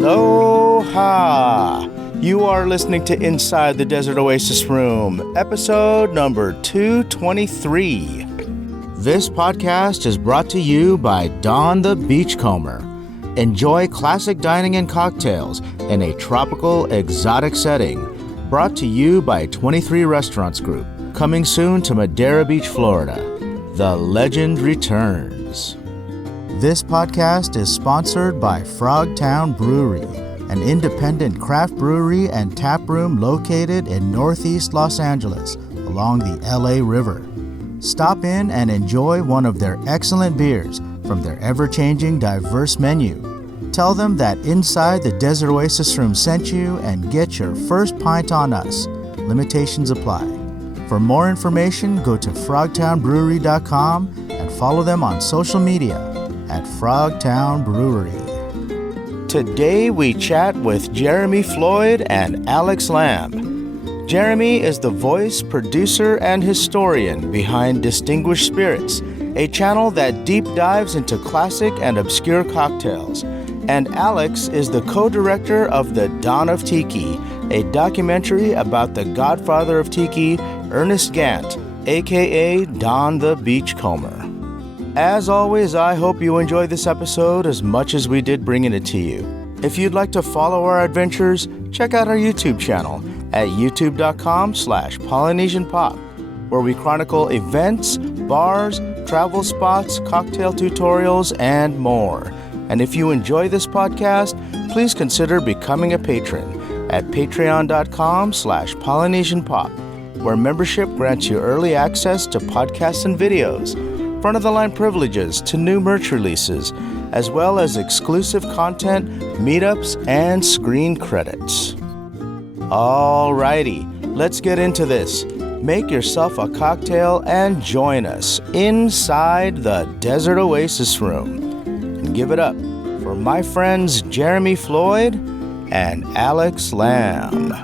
Aloha! You are listening to Inside the Desert Oasis Room, episode number 223. This podcast is brought to you by Don the Beachcomber. Enjoy classic dining and cocktails in a tropical, exotic setting. Brought to you by 23 Restaurants Group. Coming soon to Madeira Beach, Florida. The legend returns. This podcast is sponsored by Frogtown Brewery, an independent craft brewery and tap room located in Northeast Los Angeles along the LA River. Stop in and enjoy one of their excellent beers from their ever-changing, diverse menu. Tell them that Inside the Desert Oasis Room sent you and get your first pint on us. Limitations apply. For more information, go to frogtownbrewery.com and follow them on social media at Frogtown Brewery. Today we chat with Jeremy Floyd and Alex Lamb. Jeremy is the voice, producer, and historian behind Distinguished Spirits, a channel that deep dives into classic and obscure cocktails. And Alex is the co-director of the Donn of Tiki, a documentary about the Godfather of Tiki, Ernest Gantt, aka Don the Beachcomber. As always, I hope you enjoy this episode as much as we did bringing it to you. If you'd like to follow our adventures, check out our YouTube channel at youtube.com/PolynesianPop, where we chronicle events, bars, travel spots, cocktail tutorials, and more. And if you enjoy this podcast, please consider becoming a patron at patreon.com/PolynesianPop, where membership grants you early access to podcasts and videos, front-of-the-line privileges to new merch releases, as well as exclusive content, meetups, and screen credits. Alrighty, let's get into this. Make yourself a cocktail and join us inside the Desert Oasis Room. And give it up for my friends Jeremy Floyd and Alex Lamb.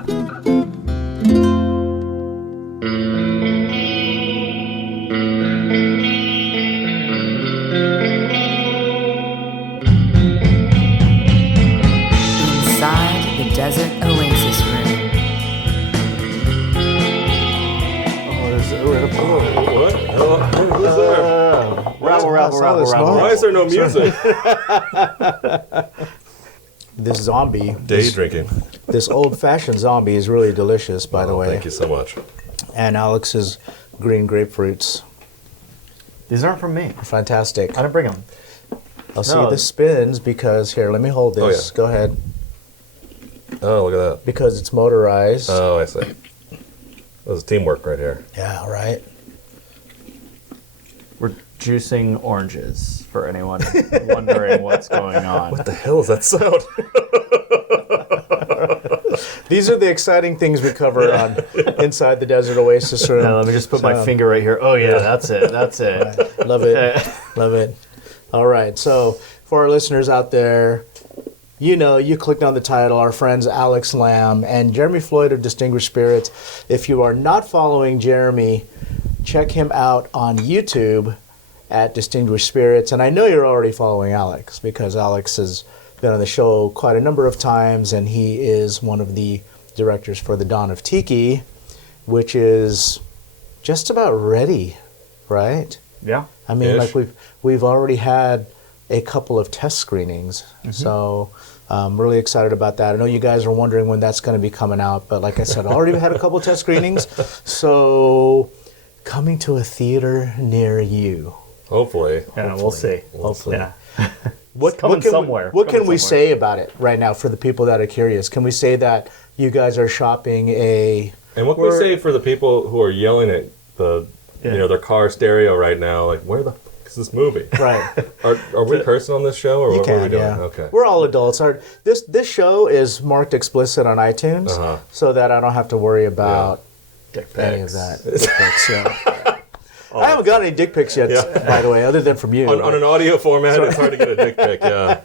Desert Oasis Room. Who's there? Rabble. Why is there no music? This zombie, Day drinking. this old-fashioned zombie is really delicious, by the way. Thank you so much. And Alex's green grapefruits. These aren't from me. Fantastic. I didn't bring them. I'll see the spins because, here, let me hold this. Oh, yeah. Go ahead. Oh, look at that. Because it's motorized. Oh, I see. That was teamwork right here. Yeah, right. We're juicing oranges for anyone wondering what's going on. What the hell is that sound? These are the exciting things we cover on Inside the Desert Oasis Room. Now, let me just put my finger right here. Oh, yeah, that's it. That's it. Right. Love it. Love it. All right. So, for our listeners out there, you know, you clicked on the title, our friends Alex Lamb and Jeremy Floyd of Distinguished Spirits. If you are not following Jeremy, check him out on YouTube at Distinguished Spirits. And I know you're already following Alex because Alex has been on the show quite a number of times, and he is one of the directors for the Donn of Tiki, which is just about ready, right? Yeah. I mean, Ish. like we've already had a couple of test screenings, so I'm really excited about that. I know you guys are wondering when that's going to be coming out, but like I said, I already had a couple of test screenings, so coming to a theater near you. Hopefully. Yeah, we'll see. Hopefully. Yeah. What coming can somewhere. What can we somewhere. say about it right now for the people that are curious? Can we say that you guys are shopping a... And what can we say for the people who are yelling at their car stereo right now, like, where the fuck is this movie? Right. Are we cursing on this show, or what are we doing? Yeah. Okay. We're all adults. This show is marked explicit on iTunes, so that I don't have to worry about Dick any of pics. that. Dick pics, yeah. I haven't got any dick pics yet, by the way, other than from you. On an audio format, it's hard to get a dick pic, yeah.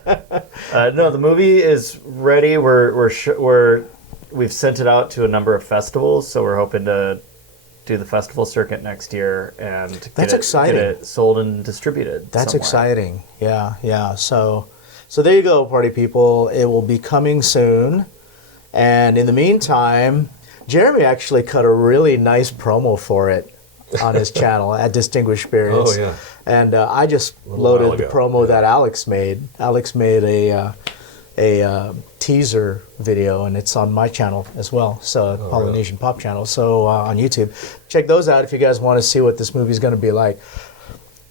No, the movie is ready. We've sent it out to a number of festivals, so we're hoping to do the festival circuit next year and That's exciting. Get it sold and distributed. That's somewhere. exciting. Yeah. So So there you go, party people. It will be coming soon. And in the meantime, Jeremy actually cut a really nice promo for it on his channel at Distinguished Spirits. Oh, yeah. And I just while loaded the ago. promo that Alex made. Alex made a teaser video, and it's on my channel as well, so Polynesian Pop channel, so on YouTube. Check those out if you guys want to see what this movie's going to be like.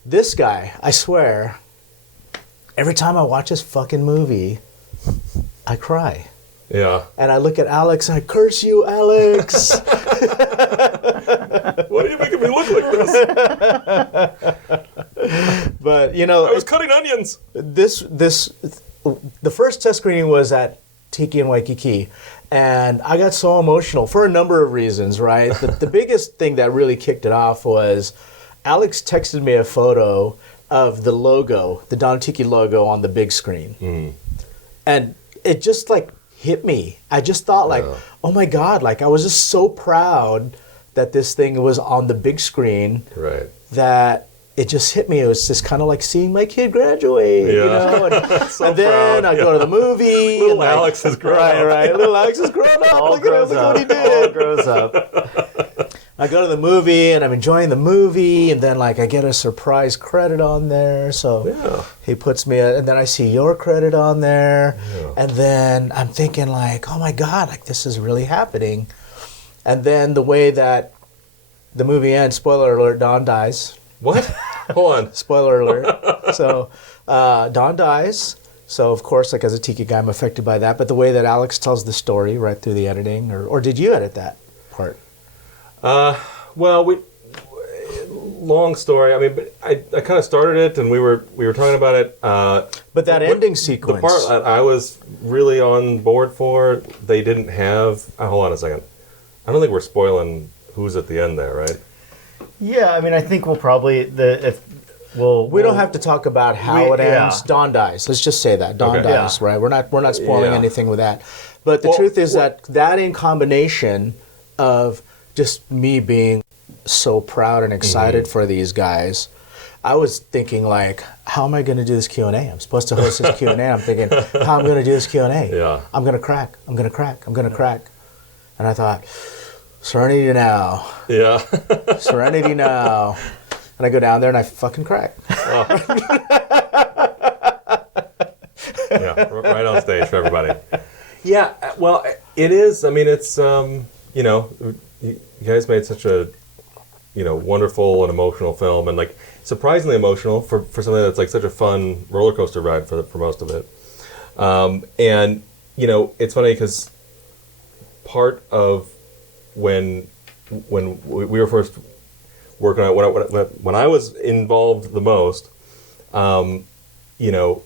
This guy, I swear, every time I watch this fucking movie, I cry. Yeah. And I look at Alex and I curse you, Alex. Why are you making me look like this? But, you know, I was cutting onions. The first test screening was at Tiki in Waikiki, and I got so emotional for a number of reasons, right? The biggest thing that really kicked it off was Alex texted me a photo of the logo, the Donn of Tiki logo on the big screen. And it just like hit me. I just thought like, oh my God, like I was just so proud that this thing was on the big screen. Right. That it just hit me. It was just kind of like seeing my kid graduate, you know? And, So and then proud, I go to the movie. Little and like, Alex has grown up. Right. Little Alex has grown up. All Look at him, look at what he did. All grows up. I go to the movie and I'm enjoying the movie, and then like I get a surprise credit on there. So he puts me, and then I see your credit on there, and then I'm thinking like, oh my God, like this is really happening. And then the way that the movie ends, spoiler alert, Don dies. What? Hold on. Spoiler alert. So Don dies. So of course, like as a Tiki guy, I'm affected by that. But the way that Alex tells the story right through the editing, or did you edit that part? Well, long story. I mean, but I kind of started it, and we were talking about it. But that ending sequence. The part I was really on board for, they didn't have. Hold on a second. I don't think we're spoiling who's at the end there, right? Yeah, I mean, I think we'll probably We don't have to talk about how it ends. Yeah. Don dies. Let's just say that Don Okay. dies, right? We're not spoiling Yeah. anything with that. But the truth is that in combination of just me being so proud and excited for these guys, I was thinking like, how am I going to do this Q&A? I'm supposed to host this Q&A. I'm thinking, how am I going to do this Q&A? Yeah. I'm going to crack. And I thought, serenity now. Yeah. Serenity now. And I go down there and I fucking crack. Yeah, right on stage for everybody. Yeah, well, it is. I mean, it's you know, you guys made such a wonderful and emotional film, and like surprisingly emotional for something that's like such a fun roller coaster ride for most of it. And you know, it's funny because part of when we were first working on it, when I was involved the most, you know,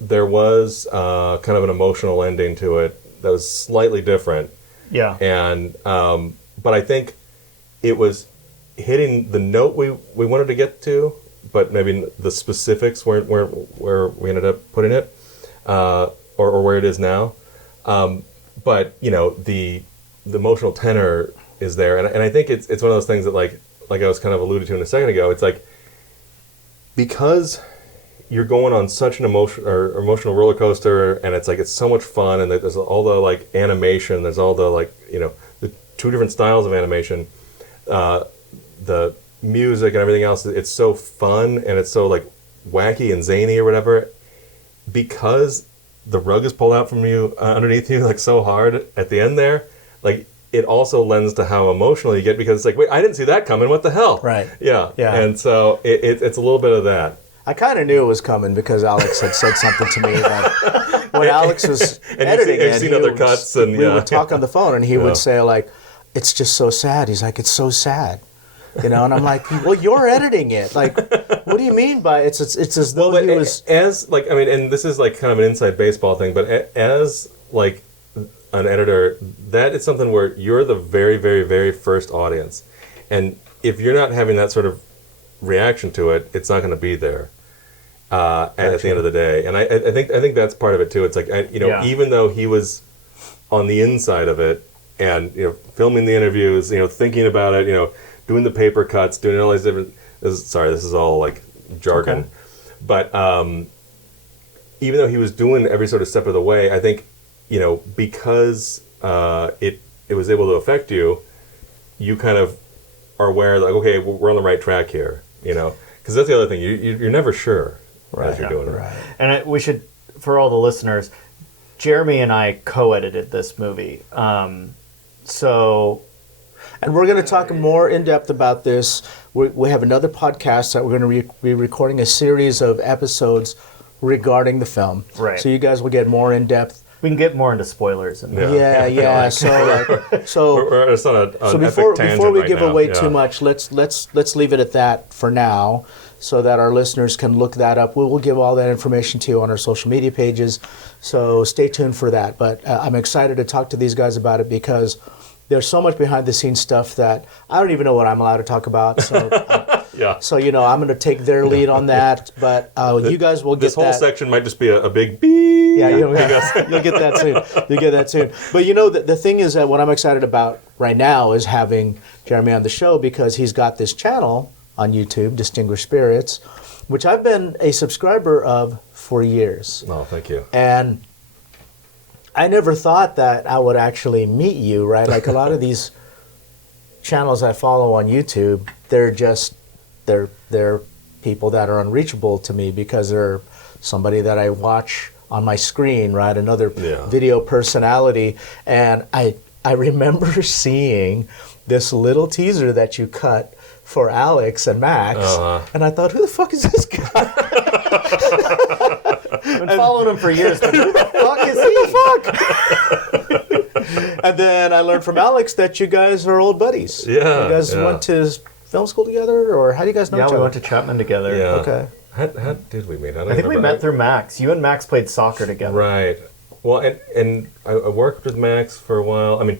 there was kind of an emotional ending to it that was slightly different. Yeah. And but I think it was hitting the note we wanted to get to, but maybe the specifics weren't where we ended up putting it, or where it is now. But you know, the emotional tenor is there, and I think it's one of those things that like I was kind of alluded to a second ago. It's like, because you're going on such an emotional roller coaster, and it's like it's so much fun, and there's all the like animation, there's all the like, you know, the two different styles of animation, the music and everything else. It's so fun and it's so like wacky and zany or whatever, because the rug is pulled out from you underneath you like so hard at the end there. Like, it also lends to how emotional you get, because it's like, wait, I didn't see that coming. What the hell? Right. Yeah. Yeah. And so it's a little bit of that. I kind of knew it was coming because Alex had said something to me that when Alex was And editing you've seen other cuts, and we yeah. would talk on the phone, and he would say like, "It's just so sad." He's like, "It's so sad," you know. And I'm like, "Well, you're editing it. Like, what do you mean by it's as though he was?" As like, I mean, and this is like kind of an inside baseball thing, but as like an editor, that is something where you're the very, very, very first audience, and if you're not having that sort of reaction to it, it's not going to be there at the end of the day. And I think that's part of it too. It's like, even though he was on the inside of it, and filming the interviews, thinking about it, doing the paper cuts, doing all these different. This is all like jargon, but even though he was doing every sort of step of the way, I think, because it was able to affect you, you kind of are aware, like, okay, we're on the right track here, because that's the other thing. You're never sure as you're doing it. Right. And we should, for all the listeners, Jeremy and I co-edited this movie. And we're going to talk more in depth about this. We have another podcast that we're going to be recording a series of episodes regarding the film. Right. So you guys will get more in depth. We can get more into spoilers. Yeah. So it's not an before we right give now. away too much, let's leave it at that for now, so that our listeners can look that up. We will give all that information to you on our social media pages. So stay tuned for that. But I'm excited to talk to these guys about it because there's so much behind the scenes stuff that I don't even know what I'm allowed to talk about. So So I'm going to take their lead on that. But you guys will get this whole that. section might just be a big beep. Yeah, you'll get that soon. You'll get that soon. But the thing is that what I'm excited about right now is having Jeremy on the show because he's got this channel on YouTube, Distinguished Spirits, which I've been a subscriber of for years. Oh, thank you. And I never thought that I would actually meet you, right? Like a lot of these channels I follow on YouTube, they're people that are unreachable to me because they're somebody that I watch on my screen, right? Another video personality. And I remember seeing this little teaser that you cut for Alex and Max, and I thought, who the fuck is this guy? I've been following him for years, but who the fuck is he? And then I learned from Alex that you guys are old buddies. Yeah. You guys went to film school together, or how do you guys know each Yeah, other? we went to Chapman together. Yeah. Okay. How did we meet? I think we met through Max. You and Max played soccer together. Right. Well, and I worked with Max for a while. I mean,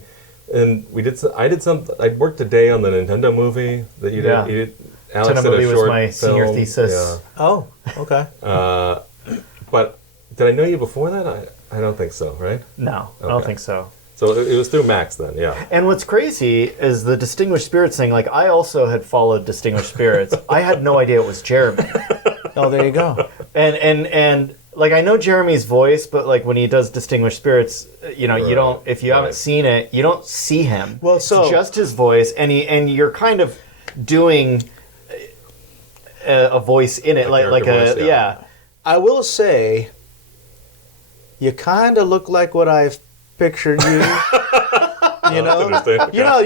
and I worked a day on the Nintendo movie that you did. Yeah. Alex Nintendo did a movie was short my senior film. thesis. Oh, okay. But did I know you before that? I don't think so, right? No, I don't think so. So it was through Max then, yeah. And what's crazy is the Distinguished Spirits thing. Like, I also had followed Distinguished Spirits. I had no idea it was Jeremy. Oh, there you go. And like, I know Jeremy's voice, but like when he does Distinguished Spirits, you don't. If you haven't seen it, you don't see him. Well, it's so just his voice, and you're kind of doing a voice in it, like voice, yeah. I will say, you kind of look like what I've pictured you.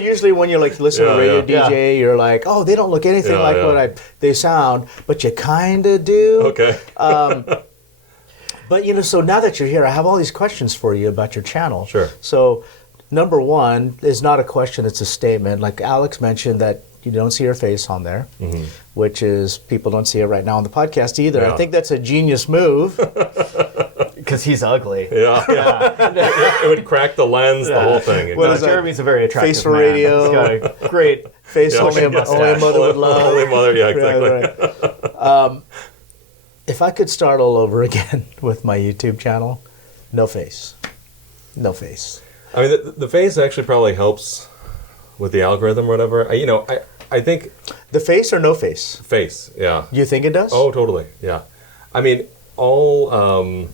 Usually when you're like listening to radio DJ, you're like, oh, they don't look anything like what they sound, but you kind of do. Okay. But so now that you're here, I have all these questions for you about your channel. Sure. So, number one is not a question; it's a statement. Like Alex mentioned that you don't see her face on there, which is people don't see it right now on the podcast either. Yeah. I think that's a genius move. Because he's ugly. Yeah. It would crack the lens, the whole thing. What is that? Jeremy's a very attractive Face for man. radio. He's got a great Face only a mustache. only a mother would love. Only mother, yeah, exactly. Right. If I could start all over again with my YouTube channel, no face. No face. I mean, the face actually probably helps with the algorithm or whatever. I think The face or no face? face, yeah. You think it does? Oh, totally, yeah. I mean, all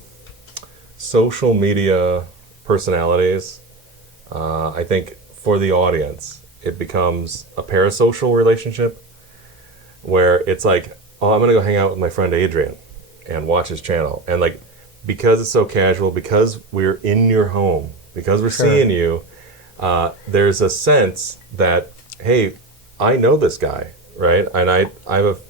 social media personalities, I think for the audience, it becomes a parasocial relationship where it's like, oh, I'm going to go hang out with my friend Adrian and watch his channel. And like, because it's so casual, because we're in your home, because we're seeing you, there's a sense that, hey, I know this guy, right? And I have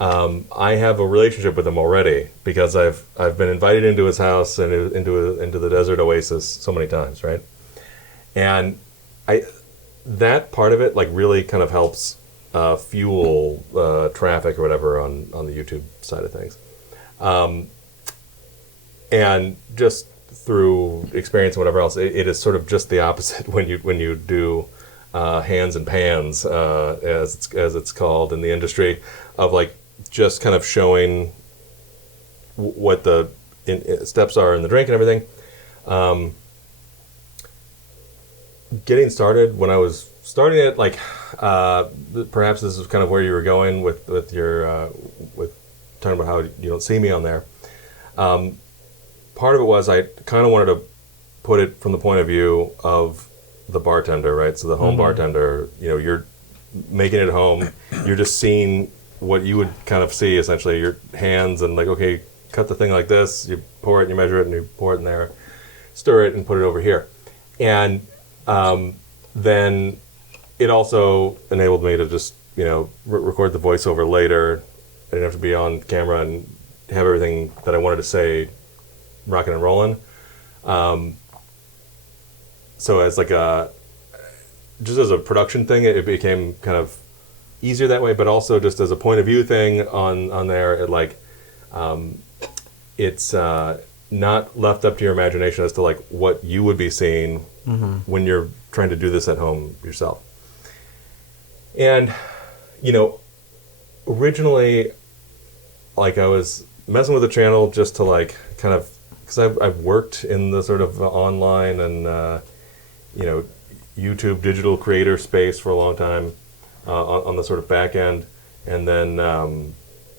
I have a relationship with him already because I've been invited into his house and into the desert oasis so many times, right? And that part of it like really kind of helps fuel traffic or whatever on the YouTube side of things, and just through experience and whatever else, it is sort of just the opposite when you do hands and pans, as it's called in the industry, of like just kind of showing what the steps are in the drink and everything. Getting started when I was starting it, like perhaps this is kind of where you were going with your with talking about how you don't see me on there. Part of it was I kind of wanted to put it from the point of view of the bartender, right? So the home bartender, you're making it at home. You're just seeing what you would kind of see, essentially, your hands and like, okay, cut the thing like this, you pour it, you measure it, and you pour it in there, stir it, and put it over here. And then it also enabled me to just, record the voiceover later. I didn't have to be on camera and have everything that I wanted to say rocking and rolling. So as like just as a production thing, it became kind of easier that way, but also just as a point of view thing on there, it's not left up to your imagination as to like what you would be seeing when you're trying to do this at home yourself. And, originally, like I was messing with the channel just to like kind of, because I've worked in the sort of online and, YouTube digital creator space for a long time on the sort of back end. And then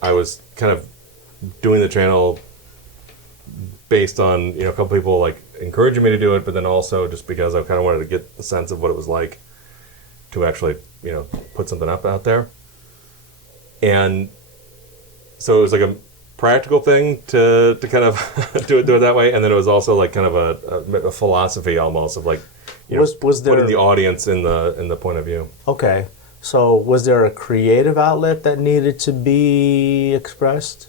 I was kind of doing the channel based on, a couple people like encouraging me to do it, but then also just because I kind of wanted to get a sense of what it was like to actually, put something up out there. And so it was like a practical thing to kind of do it that way. And then it was also like kind of a philosophy almost of like, was there putting the audience in the point of view. Okay. So was there a creative outlet that needed to be expressed?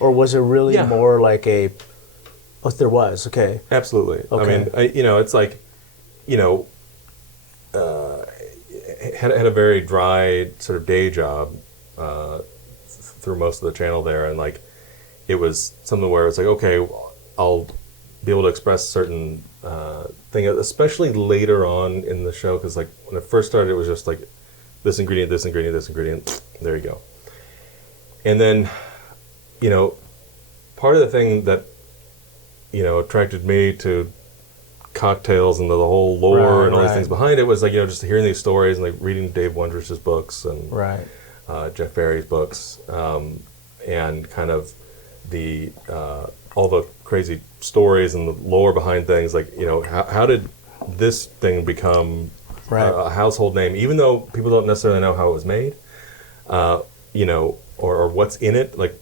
Or was it really more like there was, okay. Absolutely. Okay. I mean, it's like, had a very dry sort of day job through most of the channel there. And like, it was something where it's like, okay, I'll be able to express certain thing, especially later on in the show, because like when it first started, it was just like this ingredient, this ingredient, this ingredient. There you go. And then, part of the thing that attracted me to cocktails and the whole lore and all these things behind it was like just hearing these stories and like reading Dave Wondrich's books and Jeff Barry's books and kind of the all the crazy stories and the lore behind things, like how did this thing become a household name, even though people don't necessarily know how it was made, or what's in it. Like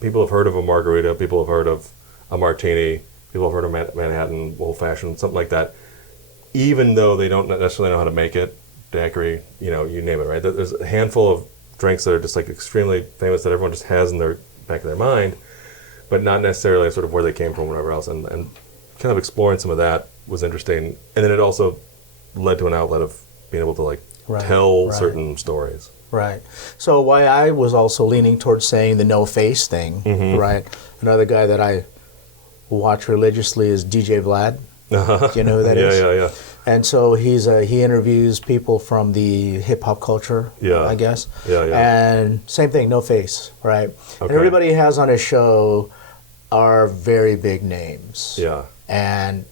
people have heard of a margarita, people have heard of a martini, people have heard of Manhattan old fashioned, something like that, even though they don't necessarily know how to make it. Daiquiri, you name it, right? There's a handful of drinks that are just like extremely famous that everyone just has in their back of their mind, but not necessarily sort of where they came from, whatever else. And kind of exploring some of that was interesting. And then it also led to an outlet of being able to like tell certain stories. Right. So why I was also leaning towards saying the no face thing, right? Another guy that I watch religiously is DJ Vlad. Do you know who that is? Yeah. And so he interviews people from the hip hop culture, I guess. Yeah. And same thing, no face, right? Okay. And everybody he has on his show are very big names. Yeah. And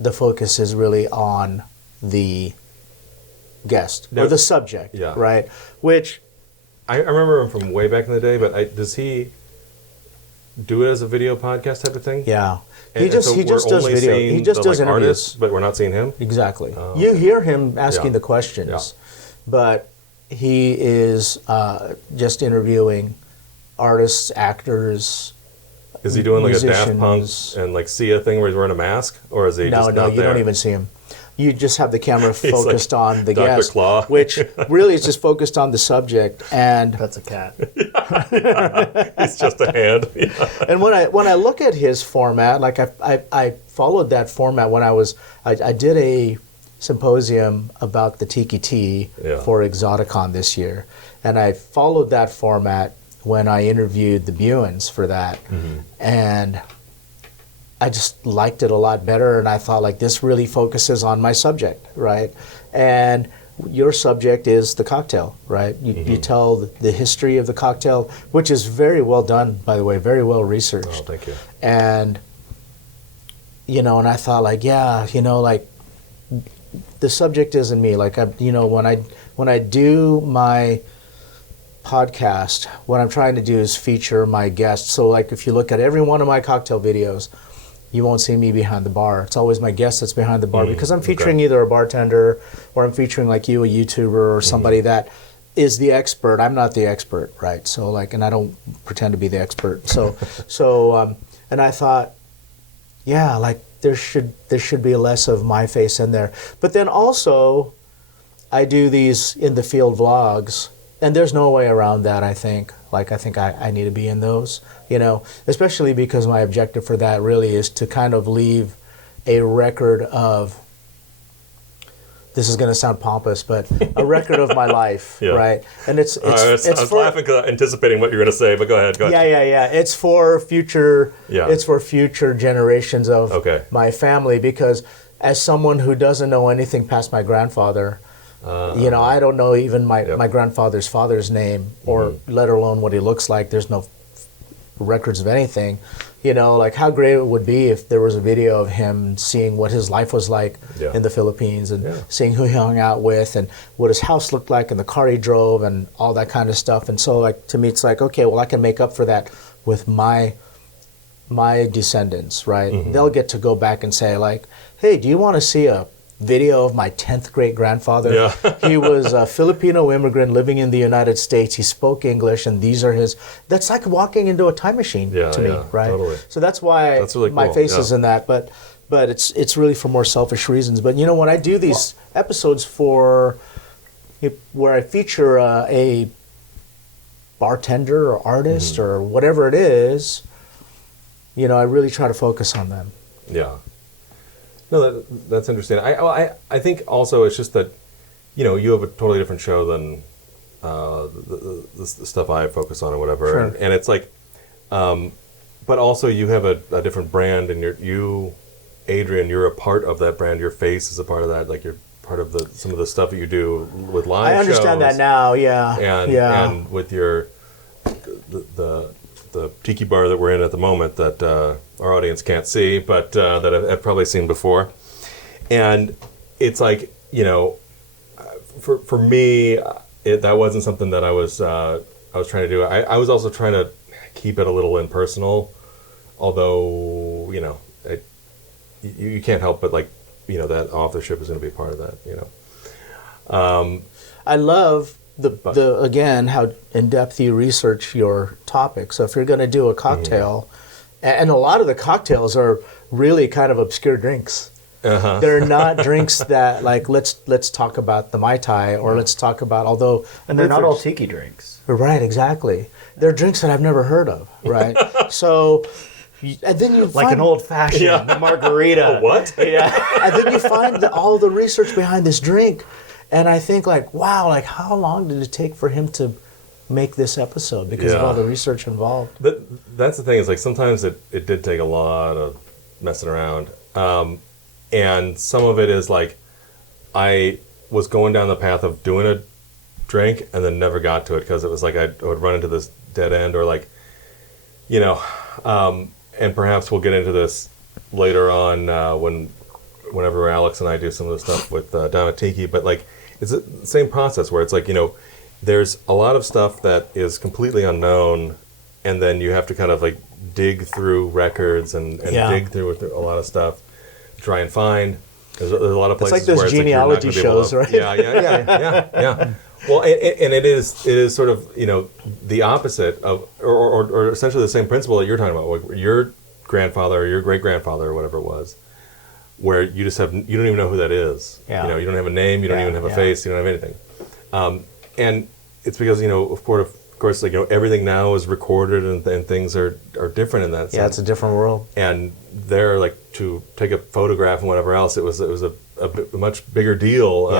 the focus is really on the guest or the subject, right? Which I remember him from way back in the day, but does he do it as a video podcast type of thing? Yeah. He just does video. He just does interviews. Artists, but we're not seeing him? Exactly. You hear him asking the questions, but he is just interviewing artists, actors. Is he doing like musicians. a Daft Punk and like Sia thing where he's wearing a mask? Or is he just not there? No, you don't even see him. You just have the camera focused like on the Dr. guest, Claw. which really is just focused on the subject. And that's a cat. It's just a hand. And when I look at his format, like I followed that format when I did a symposium about the Tiki Tea for Exoticon this year, and I followed that format when I interviewed the Buens for that, and I just liked it a lot better, and I thought, like, this really focuses on my subject, right? And your subject is the cocktail, right? You tell the history of the cocktail, which is very well done, by the way, very well researched. Oh, thank you. And, and I thought, like, like, the subject isn't me. Like, when I do my podcast, what I'm trying to do is feature my guests. So like if you look at every one of my cocktail videos, you won't see me behind the bar. It's always my guest that's behind the bar because I'm featuring either a bartender or I'm featuring like you, a YouTuber, or somebody that is the expert. I'm not the expert, right? So like, and I don't pretend to be the expert. So and I thought, yeah, like there should be less of my face in there. But then also, I do these in the field vlogs, and there's no way around that. I think I need to be in those, especially because my objective for that really is to kind of leave a record of. This is going to sound pompous, but a record of my life, right? And it's I was laughing because anticipating what you're going to say, but go ahead. Yeah. It's for future. Yeah. It's for future generations of my family, because as someone who doesn't know anything past my grandfather, I don't know even my grandfather's father's name, or let alone what he looks like. There's no records of anything. Like how great it would be if there was a video of him seeing what his life was like in the Philippines, and seeing who he hung out with and what his house looked like and the car he drove and all that kind of stuff. And so like to me it's like, okay, well I can make up for that with my descendants, right? They'll get to go back and say like, hey, do you want to see a video of my 10th great grandfather? He was a Filipino immigrant living in the United States. He spoke English, and these are his. That's like walking into a time machine to me, right? Totally. So that's why really my face is in that. But it's really for more selfish reasons. But when I do these episodes where I feature a bartender or artist or whatever it is, I really try to focus on them. Yeah. No, that's interesting. I think also it's just that, you have a totally different show than the stuff I focus on or whatever. Sure. And it's like, but also you have a different brand, and Adrian, you're a part of that brand. Your face is a part of that. Like you're part of some of the stuff that you do with live shows. I understand that now, And with your the tiki bar that we're in at the moment that our audience can't see, but that I've probably seen before. And it's like, for me, that wasn't something that I was trying to do. I was also trying to keep it a little impersonal, although, you can't help but like, that authorship is going to be a part of that, I love again, how in-depth you research your topic. So if you're going to do a cocktail, and a lot of the cocktails are really kind of obscure drinks. They're not drinks that like let's talk about the Mai Tai, or let's talk about, although, and they're not all tiki drinks. Right, exactly. They're drinks that I've never heard of, right? So, and then you like an old-fashioned margarita. What? Yeah. And then you find all the research behind this drink. And I think like, wow, like how long did it take for him to make this episode because of all the research involved? That's the thing, is like sometimes it did take a lot of messing around. And some of it is like I was going down the path of doing a drink and then never got to it because it was like I would run into this dead end, or like, and perhaps we'll get into this later on whenever Alex and I do some of the stuff with Donn of Tiki, but like, it's the same process where it's like, there's a lot of stuff that is completely unknown, and then you have to kind of like dig through records and dig through a lot of stuff to try and find. There's a lot of places it's like those where genealogy it's like you're not shows, gonna be able to, right? Yeah. Well, and it is sort of, the opposite of, or essentially the same principle that you're talking about, like your grandfather or your great grandfather or whatever it was, where you don't even know who that is. Yeah. You don't have a name, you don't even have a face, you don't have anything. And it's because, of course, like, everything now is recorded and things are different in that sense. Yeah, it's a different world. And there, like, to take a photograph and whatever else, it was a much bigger deal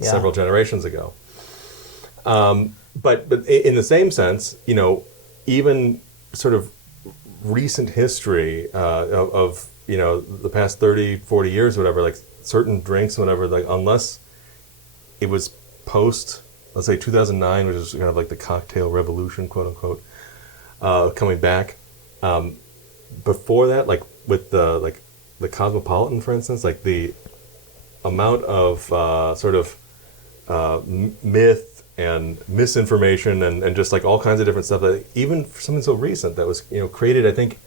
several generations ago. But in the same sense, even sort of recent history of the past 30, 40 years or whatever, like certain drinks and whatever, like unless it was post, let's say 2009, which is kind of like the cocktail revolution, quote unquote, coming back. Before that, like with the Cosmopolitan, for instance, like the amount of myth and misinformation and just like all kinds of different stuff that even for something so recent that was created, I think,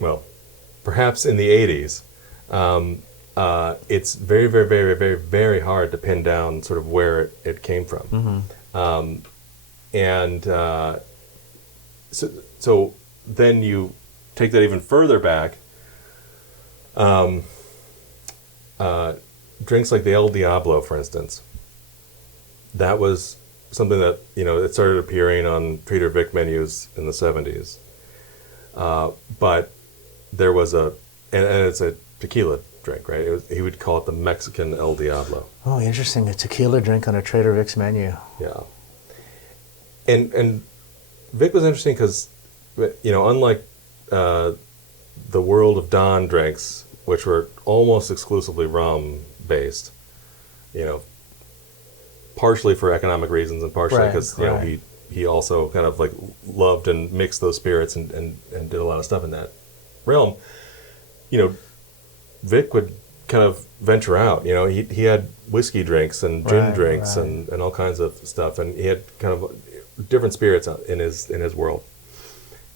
well, perhaps in the 80s. It's very, very, very, very, very hard to pin down sort of where it came from. So then you take that even further back. Drinks like the El Diablo, for instance, that was something that, it started appearing on Trader Vic menus in the 70s. But there was and it's a tequila drink, right? He would call it the Mexican El Diablo. Oh, interesting. A tequila drink on a Trader Vic's menu. Yeah. And Vic was interesting because, unlike the world of Don drinks, which were almost exclusively rum-based, partially for economic reasons and partially because, he also kind of like loved and mixed those spirits and did a lot of stuff in that realm. Vic would kind of venture out. He had whiskey drinks and gin drinks and all kinds of stuff, and he had kind of different spirits in his world.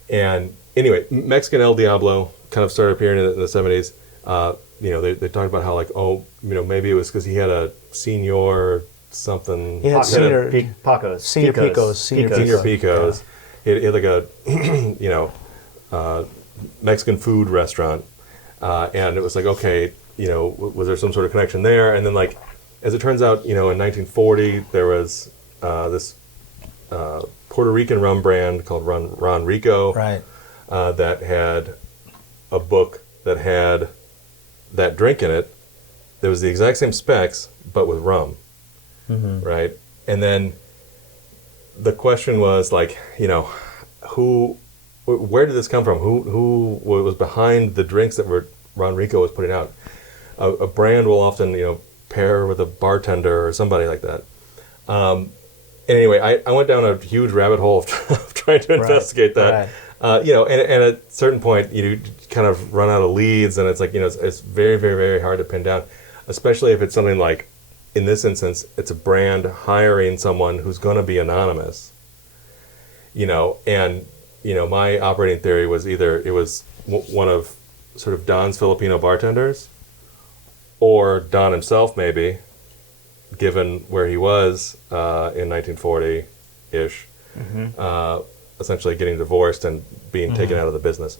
And anyway, Mexican El Diablo kind of started appearing in the 70s. They talked about how like, maybe it was because he had a senior something. He had senior Picos. Senior Picos. He had like a Mexican food restaurant. And it was like, okay, was there some sort of connection there? And then, like, as it turns out, in 1940, there was this Puerto Rican rum brand called Ron Rico, that had a book that had that drink in it. There was the exact same specs, but with rum, right? And then the question was, like, where did this come from? Who was behind the drinks that Ron Rico was putting out? A brand will often, pair with a bartender or somebody like that. And anyway, I went down a huge rabbit hole of trying to investigate that. And at a certain point, you kind of run out of leads, and it's like, it's very, very, very hard to pin down, especially if it's something like, in this instance, it's a brand hiring someone who's going to be anonymous. And my operating theory was either it was one of sort of Don's Filipino bartenders, or Don himself, maybe, given where he was in 1940-ish, essentially getting divorced and being taken out of the business.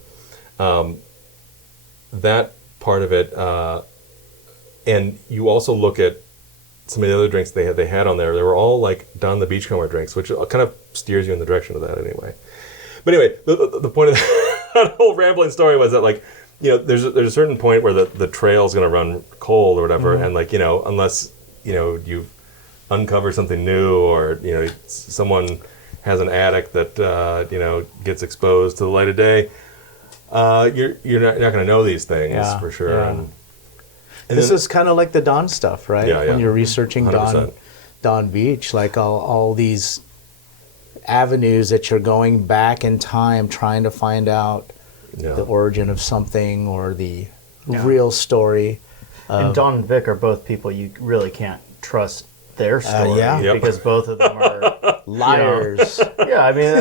That part of it, and you also look at some of the other drinks they had on there. They were all like Don the Beachcomber drinks, which kind of steers you in the direction of that anyway. But anyway, the point of that whole rambling story was that, like, there's a certain point where the trail's going to run cold or whatever, and like, unless you uncover something new, or someone has an addict that gets exposed to the light of day, you're not going to know these things for sure. Yeah. And this is kind of like the Don stuff, right? Yeah. When you're researching 100%. Don Beach, like all these avenues that you're going back in time trying to find out the origin of something or the real story. And Don and Vic are both people you really can't trust their story, because both of them are liars. I mean,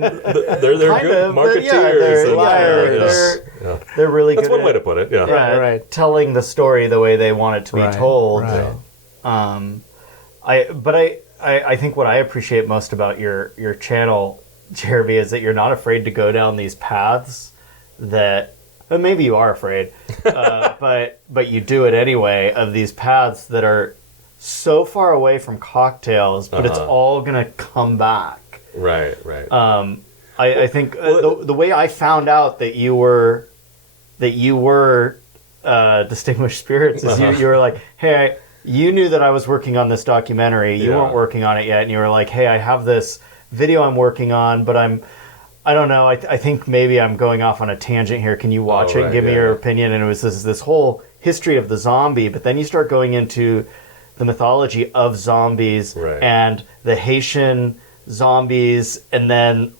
they're good marketeers. They're liars. They're really That's good. one way to put it. Yeah. Right. Telling the story the way they want it to be told. Right. I think what I appreciate most about your channel, Jeremy, is that you're not afraid to go down these paths that, well, maybe you are afraid, but you do it anyway, of these paths that are so far away from cocktails, but it's all gonna come back. Right. I think the way I found out that you were Distinguished Spirits is you were like, hey, you knew that I was working on this documentary. You weren't working on it yet, and you were like, hey, I have this video I'm working on, but I don't know. I think maybe I'm going off on a tangent here. Can you watch it and give me your opinion? And it was this whole history of the zombie, but then you start going into the mythology of zombies and the Haitian zombies, and then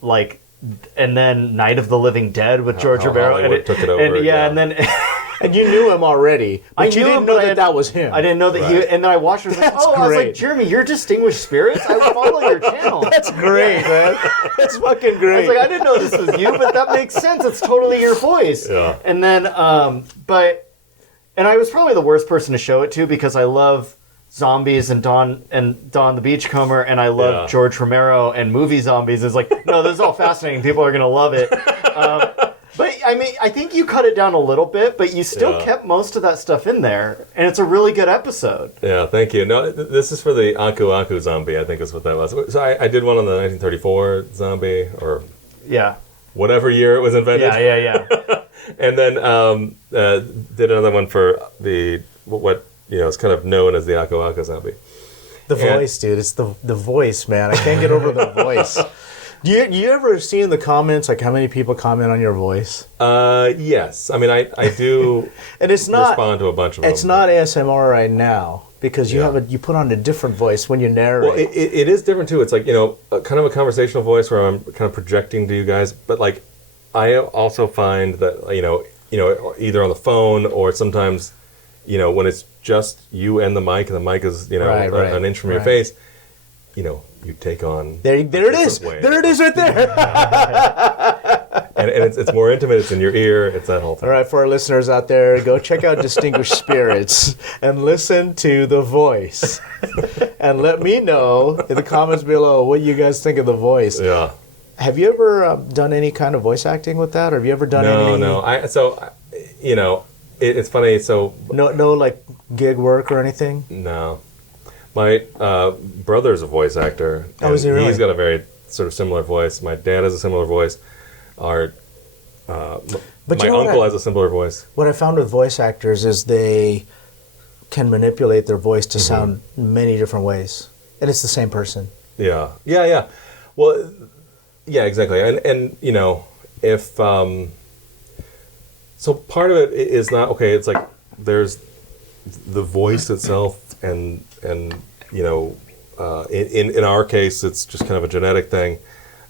Night of the Living Dead with George Romero. Hollywood took it over. And then And you knew him already, but you didn't know that was him. I didn't know that he. And then I watched him. That's I was like, great. Jeremy, you're Distinguished Spirits. I follow your channel. That's great, man. That's fucking I great. was like, I didn't know this was you, but that makes sense. It's totally your voice. Yeah. And then, and I was probably the worst person to show it to because I love zombies and Don the Beachcomber, and I love George Romero and movie zombies. It's like, no, this is all fascinating. People are gonna love it. But I mean, I think you cut it down a little bit, but you still kept most of that stuff in there, and it's a really good episode. Yeah, thank you. No, this is for the Aku Aku zombie, I think is what that was. So I did one on the 1934 zombie, or whatever year it was invented. Yeah. And then did another one for the what is kind of known as the Aku Aku zombie. The voice, dude. It's the voice, man. I can't get over the voice. Do you ever see in the comments like how many people comment on your voice? Yes. I mean, I do. And it's not respond to a bunch of them. It's not ASMR right now because you put on a different voice when you narrate. Well, it is different too. It's like kind of a conversational voice where I'm kind of projecting to you guys, but like I also find that either on the phone or sometimes when it's just you and the mic is an inch from your face, you take on there it is. Way. There it is right there. and it's more intimate. It's in your ear. It's that whole thing. All right, for our listeners out there, go check out Distinguished Spirits and listen to the voice, and let me know in the comments below what you guys think of the voice. Yeah. Have you ever done any kind of voice acting with that, or have you ever done any? No. It's funny. So no, like gig work or anything. No. My brother's a voice actor. Oh, is he really? He's got a very sort of similar voice. My dad has a similar voice. My uncle has a similar voice. What I found with voice actors is they can manipulate their voice to sound many different ways, and it's the same person. Yeah. Well, yeah, exactly. And if so, part of it is not okay. It's like there's the voice itself, and in our case, it's just kind of a genetic thing.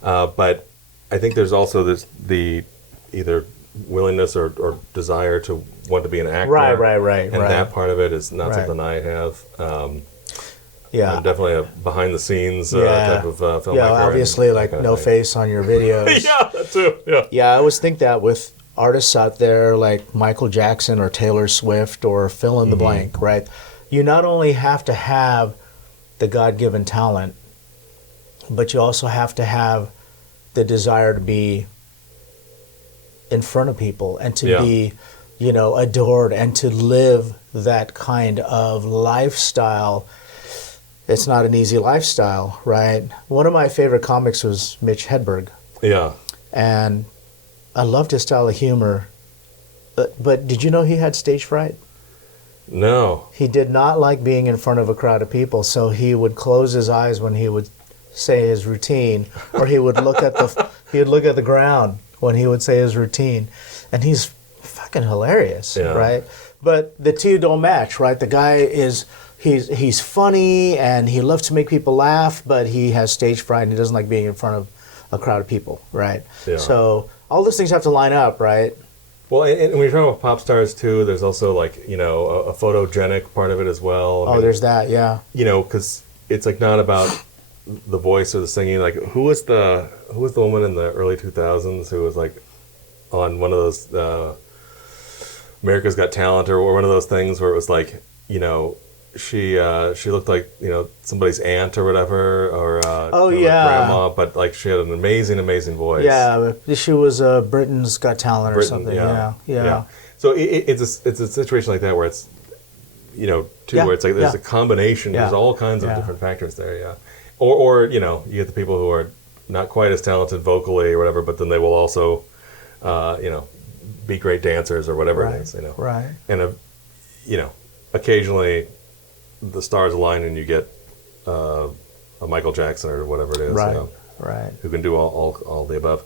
But I think there's also the either willingness or desire to want to be an actor. Right. And that part of it is not something I have. I'm definitely a behind-the-scenes type of filmmaker. Yeah, obviously, like no face on your videos. Yeah, that too. Yeah. Yeah, I always think that with artists out there like Michael Jackson or Taylor Swift or fill in the blank, right? You not only have to have the God-given talent, but you also have to have the desire to be in front of people and to be, adored and to live that kind of lifestyle. It's not an easy lifestyle, right? One of my favorite comics was Mitch Hedberg. Yeah. And I loved his style of humor. But did you know he had stage fright? No. He did not like being in front of a crowd of people, so he would close his eyes when he would say his routine, or he would look at the ground when he would say his routine. And he's fucking hilarious, right? But the two don't match, right? The guy he's funny and he loves to make people laugh, but he has stage fright and he doesn't like being in front of a crowd of people, right? Yeah. So all those things have to line up, right? Well, and when you're talking about pop stars too, there's also like a photogenic part of it as well. I mean, there's that, yeah. Because it's like not about the voice or the singing. Like who was the woman in the early 2000s who was like on one of those America's Got Talent or one of those things where it was like she looked like somebody's aunt or whatever or grandma, but like she had an amazing voice. Yeah, she was Britain's Got Talent or something. Yeah. So it's a situation like that where it's where it's like there's a combination. There's all kinds of different factors there. Yeah, or you get the people who are not quite as talented vocally or whatever, but then they will also be great dancers or whatever it is. Right. And occasionally the stars align and you get a Michael Jackson or whatever it is, right, who can do all the above.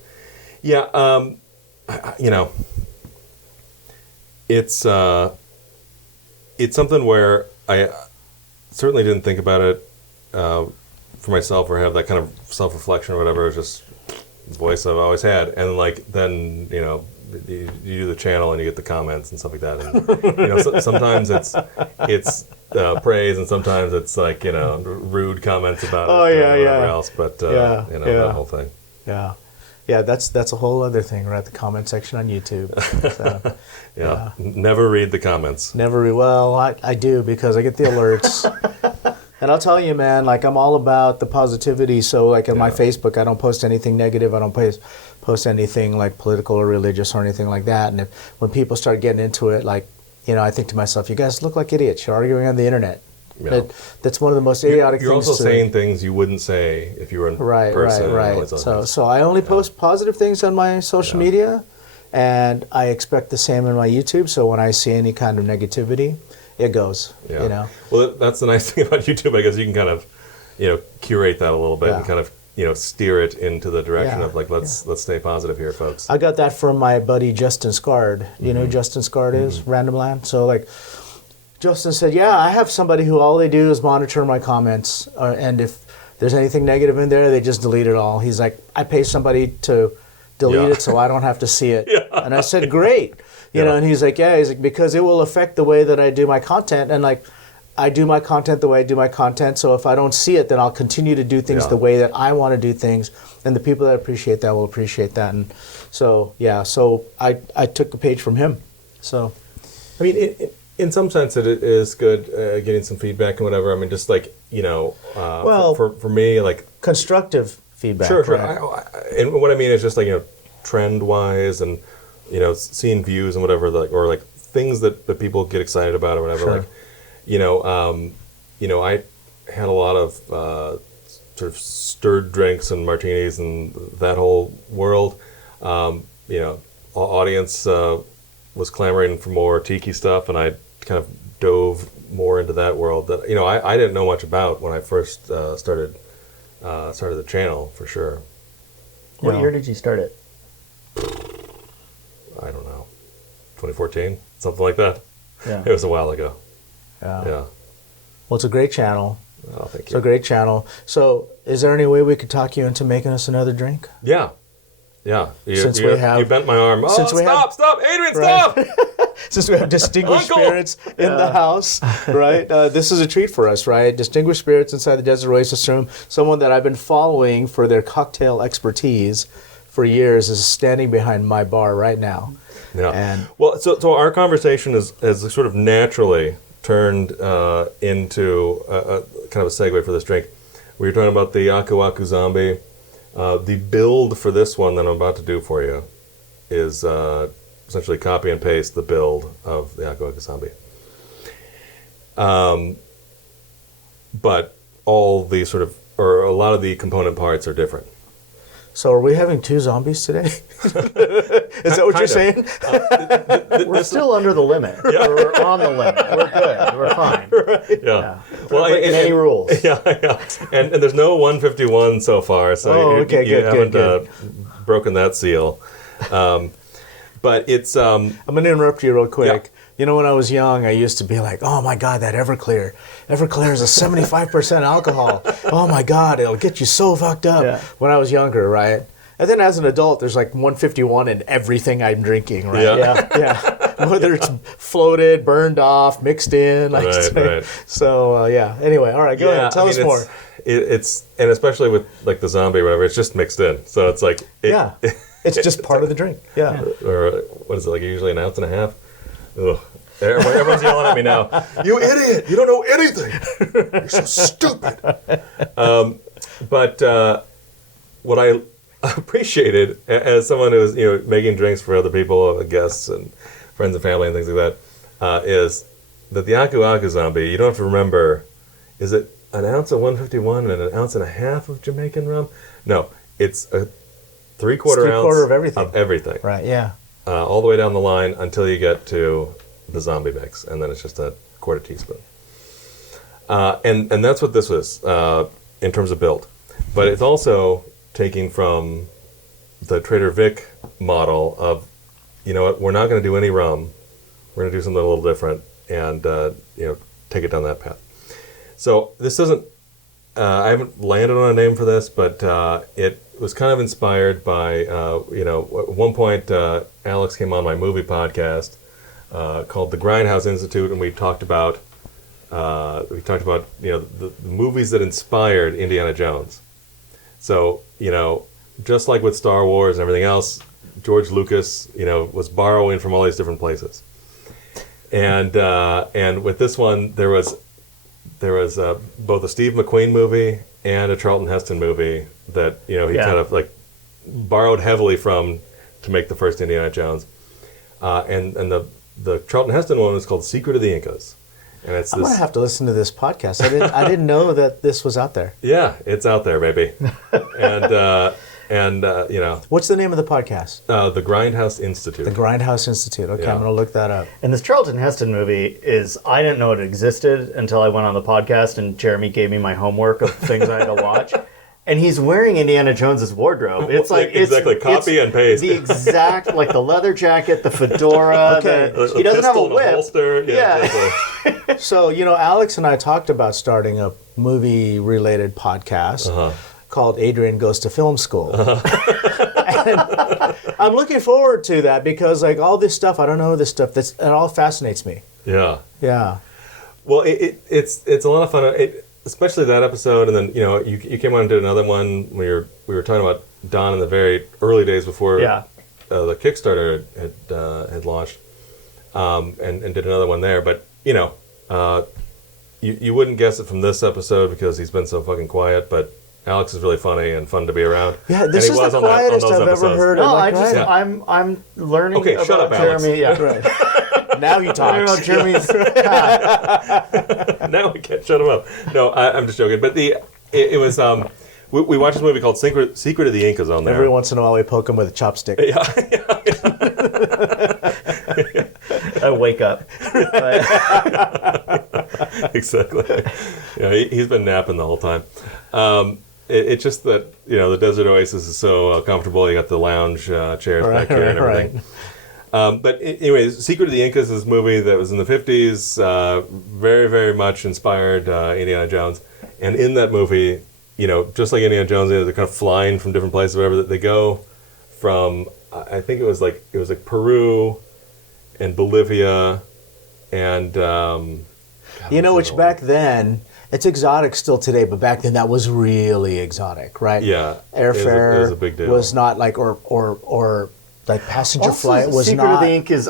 Yeah, it's something where I certainly didn't think about it for myself or have that kind of self-reflection or whatever. It's just the voice I've always had, and then you do the channel and you get the comments and stuff like that. And, sometimes it's praise, and sometimes it's like, rude comments about it or whatever else. But that whole thing. Yeah. Yeah, that's a whole other thing, right? The comment section on YouTube. So, yeah. Never read the comments. Never read. Well, I do, because I get the alerts. And I'll tell you, man, like, I'm all about the positivity. So, like, in my Facebook, I don't post anything negative. I don't post anything like political or religious or anything like that. And when people start getting into it, like, I think to myself, you guys look like idiots. You're arguing on the internet. Yeah. That's one of the most idiotic things. You're also saying things you wouldn't say if you were in person. Right. So I only post positive things on my social media, and I expect the same in my YouTube. So when I see any kind of negativity, it goes. Yeah. Well, that's the nice thing about YouTube. I guess you can kind of, curate that a little bit and kind of, steer it into the direction of like, let's stay positive here, folks. I got that from my buddy Justin Scard. You know who Justin Scard is? Random Land. So like, Justin said, I have somebody who all they do is monitor my comments, and if there's anything negative in there, they just delete it all. He's like, I pay somebody to delete it so I don't have to see it. And I said, great. And he's like, because it will affect the way that I do my content, and like, I do my content the way I do my content, so if I don't see it, then I'll continue to do things the way that I want to do things, and the people that appreciate that will appreciate that. And so, so I took a page from him. So, I mean, in some sense, it is good getting some feedback and whatever. I mean, just like, for me, like... constructive feedback. Sure. Right? And what I mean is just like, trend-wise and, seeing views and whatever, like, or like things that people get excited about or whatever. Sure. Like, I had a lot of sort of stirred drinks and martinis and that whole world. Audience was clamoring for more tiki stuff, and I kind of dove more into that world that I didn't know much about when I first started the channel, for sure. What year did you start it? I don't know, 2014, something like that. Yeah, it was a while ago. Yeah. Well, it's a great channel. Oh, thank you. It's a great channel. So, is there any way we could talk you into making us another drink? Yeah. Since we have, you bent my arm. Oh, stop, Adrian, stop! Since we have distinguished spirits in the house, right? This is a treat for us, right? Distinguished spirits inside the Desert Oasis Room. Someone that I've been following for their cocktail expertise for years is standing behind my bar right now. Yeah. And so our conversation has sort of naturally turned into a kind of a segue for this drink. We were talking about the Aku Aku Zombie. The build for this one that I'm about to do for you is essentially copy and paste the build of the Aku Aku Zombie. But all the a lot of the component parts are different. So are we having two zombies today? Is that what you're saying? We're still under the limit. Yeah. We're on the limit. We're good. We're fine. Right. Yeah. Well, breaking any rules. Yeah. And there's no 151 so far, so you haven't broken that seal. But it's... I'm going to interrupt you real quick. Yeah. When I was young, I used to be like, oh my God, that Everclear is a 75% alcohol. Oh my God, it'll get you so fucked up. When I was younger, right? And then as an adult, there's like 151 in everything I'm drinking, right? Yeah. Whether it's floated, burned off, mixed in. Right. So, Anyway, all right, go ahead. Tell us more. It's and especially with like the zombie or whatever, it's just mixed in. So it's like... It's just part of the drink. Yeah. Or what is it, like usually an ounce and a half? Ugh. Everyone's yelling at me now. You idiot! You don't know anything. You're so stupid. But what I appreciated as someone who's making drinks for other people, guests and friends and family and things like that, is that the Aku Aku Zombie. You don't have to remember. Is it an ounce of 151 and an ounce and a half of Jamaican rum? No, it's a three-quarter ounce of everything. Right. Yeah. All the way down the line until you get to the zombie mix, and then it's just a quarter teaspoon. And that's what this was in terms of build. But it's also taking from the Trader Vic model of, we're not going to do any rum. We're going to do something a little different and, take it down that path. So this doesn't I haven't landed on a name for this, but it was kind of inspired by, at one point, Alex came on my movie podcast called The Grindhouse Institute, and we talked about the movies that inspired Indiana Jones. So, just like with Star Wars and everything else, George Lucas, was borrowing from all these different places. And with this one, there was both a Steve McQueen movie and a Charlton Heston movie that he kind of like borrowed heavily from to make the first Indiana Jones. And the Charlton Heston one is called Secret of the Incas. And I'm gonna have to listen to this podcast. I didn't know that this was out there. Yeah, it's out there, baby. And what's the name of the podcast? The Grindhouse Institute. The Grindhouse Institute. Okay, I'm gonna look that up. And this Charlton Heston movie I didn't know it existed until I went on the podcast and Jeremy gave me my homework of things I had to watch. And he's wearing Indiana Jones's wardrobe. It's like exactly copy and paste. The exact like the leather jacket, the fedora. Okay. He doesn't have a whip. Holster. Yeah. Exactly. So Alex and I talked about starting a movie-related podcast called Adrian Goes to Film School. And I'm looking forward to that because like all this stuff, I don't know this stuff. It all fascinates me. Yeah. Yeah. Well, it's a lot of fun. Especially that episode, and then you came on and did another one when we were talking about Don in the very early days before the Kickstarter had launched, and did another one there. But you wouldn't guess it from this episode because he's been so fucking quiet. But Alex is really funny and fun to be around. Yeah, this is the quietest I've ever heard. No, I'm learning. Okay, about shut up, Jeremy. Alex. Yeah. Right. Now he talks. About Jeremy's Now we can't shut him up. No, I'm just joking. But it was we watched this movie called Secret of the Incas on there. Every once in a while we poke him with a chopstick. Yeah. I wake up. Exactly. Yeah, he's been napping the whole time. It's just that the Desert Oasis is so comfortable. You got the lounge chairs back here and everything. But anyways, Secret of the Incas is a movie that was in the 50s, very, very much inspired Indiana Jones. And in that movie, just like Indiana Jones, they're kind of flying from different places, whatever. They go from, I think it was like Peru and Bolivia and... which back then, it's exotic still today, but back then that was really exotic, right? Yeah. Airfare it was a big deal. Was not like, or like passenger Also, flight was Secret not. of the Incas.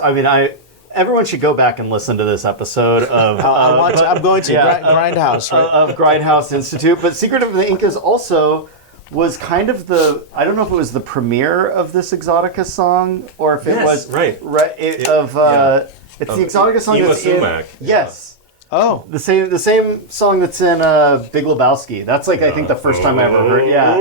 Everyone should go back and listen to this episode of. I'm going to Grindhouse, right? Of Grindhouse Institute, but Secret of the Incas also was kind of I don't know if it was the premiere of this Exotica song or if it was right. It's the Exotica song Ima that's in. Sumac. Yes. Oh, the same song that's in Big Lebowski. That's I think the first time I ever heard. Yeah.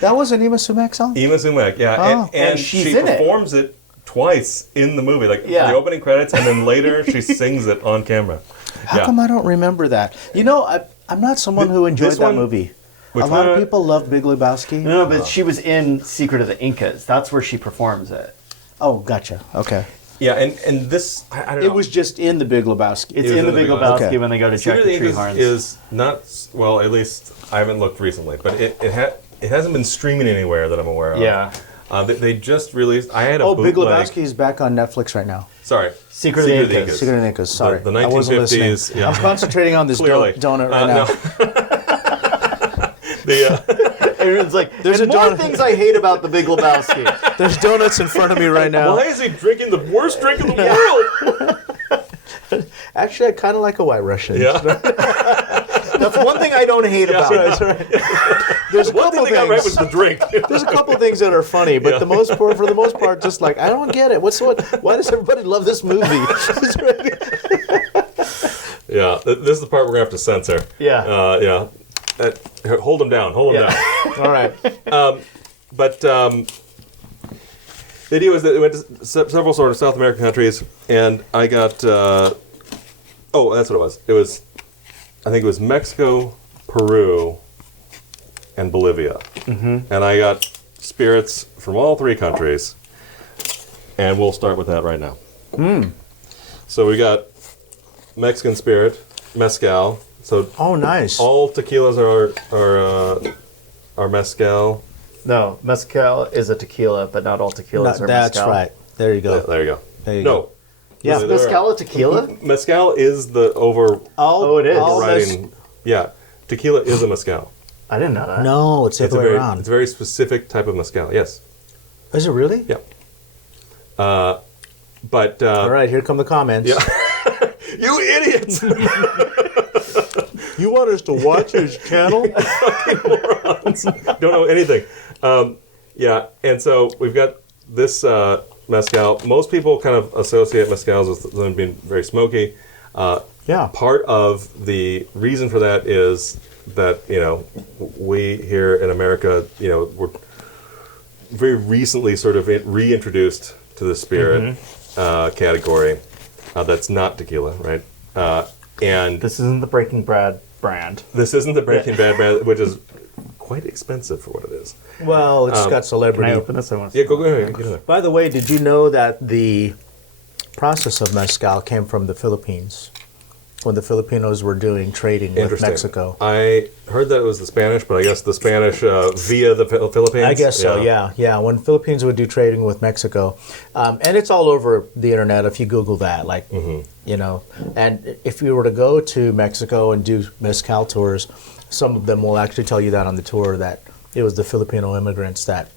that was an Ima Sumac song? Ima Sumac, yeah. Oh. And she's she in performs it twice in the movie, the opening credits, and then later she sings it on camera. How come I don't remember that? I'm not someone who enjoyed that movie. A lot of people love Big Lebowski. No, but she was in Secret of the Incas. That's where she performs it. Oh, gotcha. Okay. Yeah, and this, I don't know. It was just in the Big Lebowski. It's in the Big Lebowski Okay. when they go to Secret check of the the tree Incas horns. is not, well, at least I haven't looked recently, but it hasn't been streaming anywhere that I'm aware of. Yeah. They just released, I had a Big bootleg. Lebowski is back on Netflix right now. Sorry. Secret of the Incas. Secret of the Incas, sorry. The I wasn't 1950s, listening. yeah. I'm concentrating on this Clearly. donut right now. Everyone's like, There's and a more donut. things I hate about the Big Lebowski. There's donuts in front of me right now. Why is he drinking the worst drink in the world? Actually, I kind of like a White Russian. Yeah. That's one thing I don't hate about it. That's right. There's a One couple thing they got right was things. the drink. There's a couple things that are funny, but for the most part, just like I don't get it. Why does everybody love this movie? Yeah, this is the part we're gonna have to censor. Yeah. Yeah. Here, hold them down. Hold them down. All right. But the idea was that it went to several sort of South American countries, and I got. That's what it was. I think it was Mexico, Peru, and Bolivia, and I got spirits from all three countries, and we'll start with that right now. So we got Mexican spirit, mezcal, So Oh, nice. all tequilas are mezcal. No, mezcal is a tequila, but not all tequilas are That's mezcal. right. There you go. There you go. There you No. go. Yeah, is mezcal a tequila? Mezcal is the Oh, it is. overriding. Yeah, tequila is a mezcal. I didn't know that. No, it's the other way around. It's a very specific type of mezcal. Yes. Is it really? Yeah. But All right, here come the comments. yeah. You idiots! You want us to watch his channel? Don't know anything. Yeah, and so we've got this mezcal. Most people kind of associate mezcals with them being very smoky. Yeah. Part of the reason for that is that, we here in America, we're very recently sort of reintroduced to the spirit category that's not tequila, right? And This isn't the Breaking Bad brand. this isn't the Breaking Bad brand, which is quite expensive for what it is. Well, it's got Can I celebrity. open this? I want to Yeah, go ahead. Get in there. By the way, did you know that the process of mezcal came from the Philippines when the Filipinos were doing trading with Interesting. Mexico? I heard that it was the Spanish, but I guess the Spanish via the Philippines. I guess so, yeah. When Philippines would do trading with Mexico. And it's all over the internet if you Google that, and if you were to go to Mexico and do mezcal tours, some of them will actually tell you that on the tour that it was the Filipino immigrants that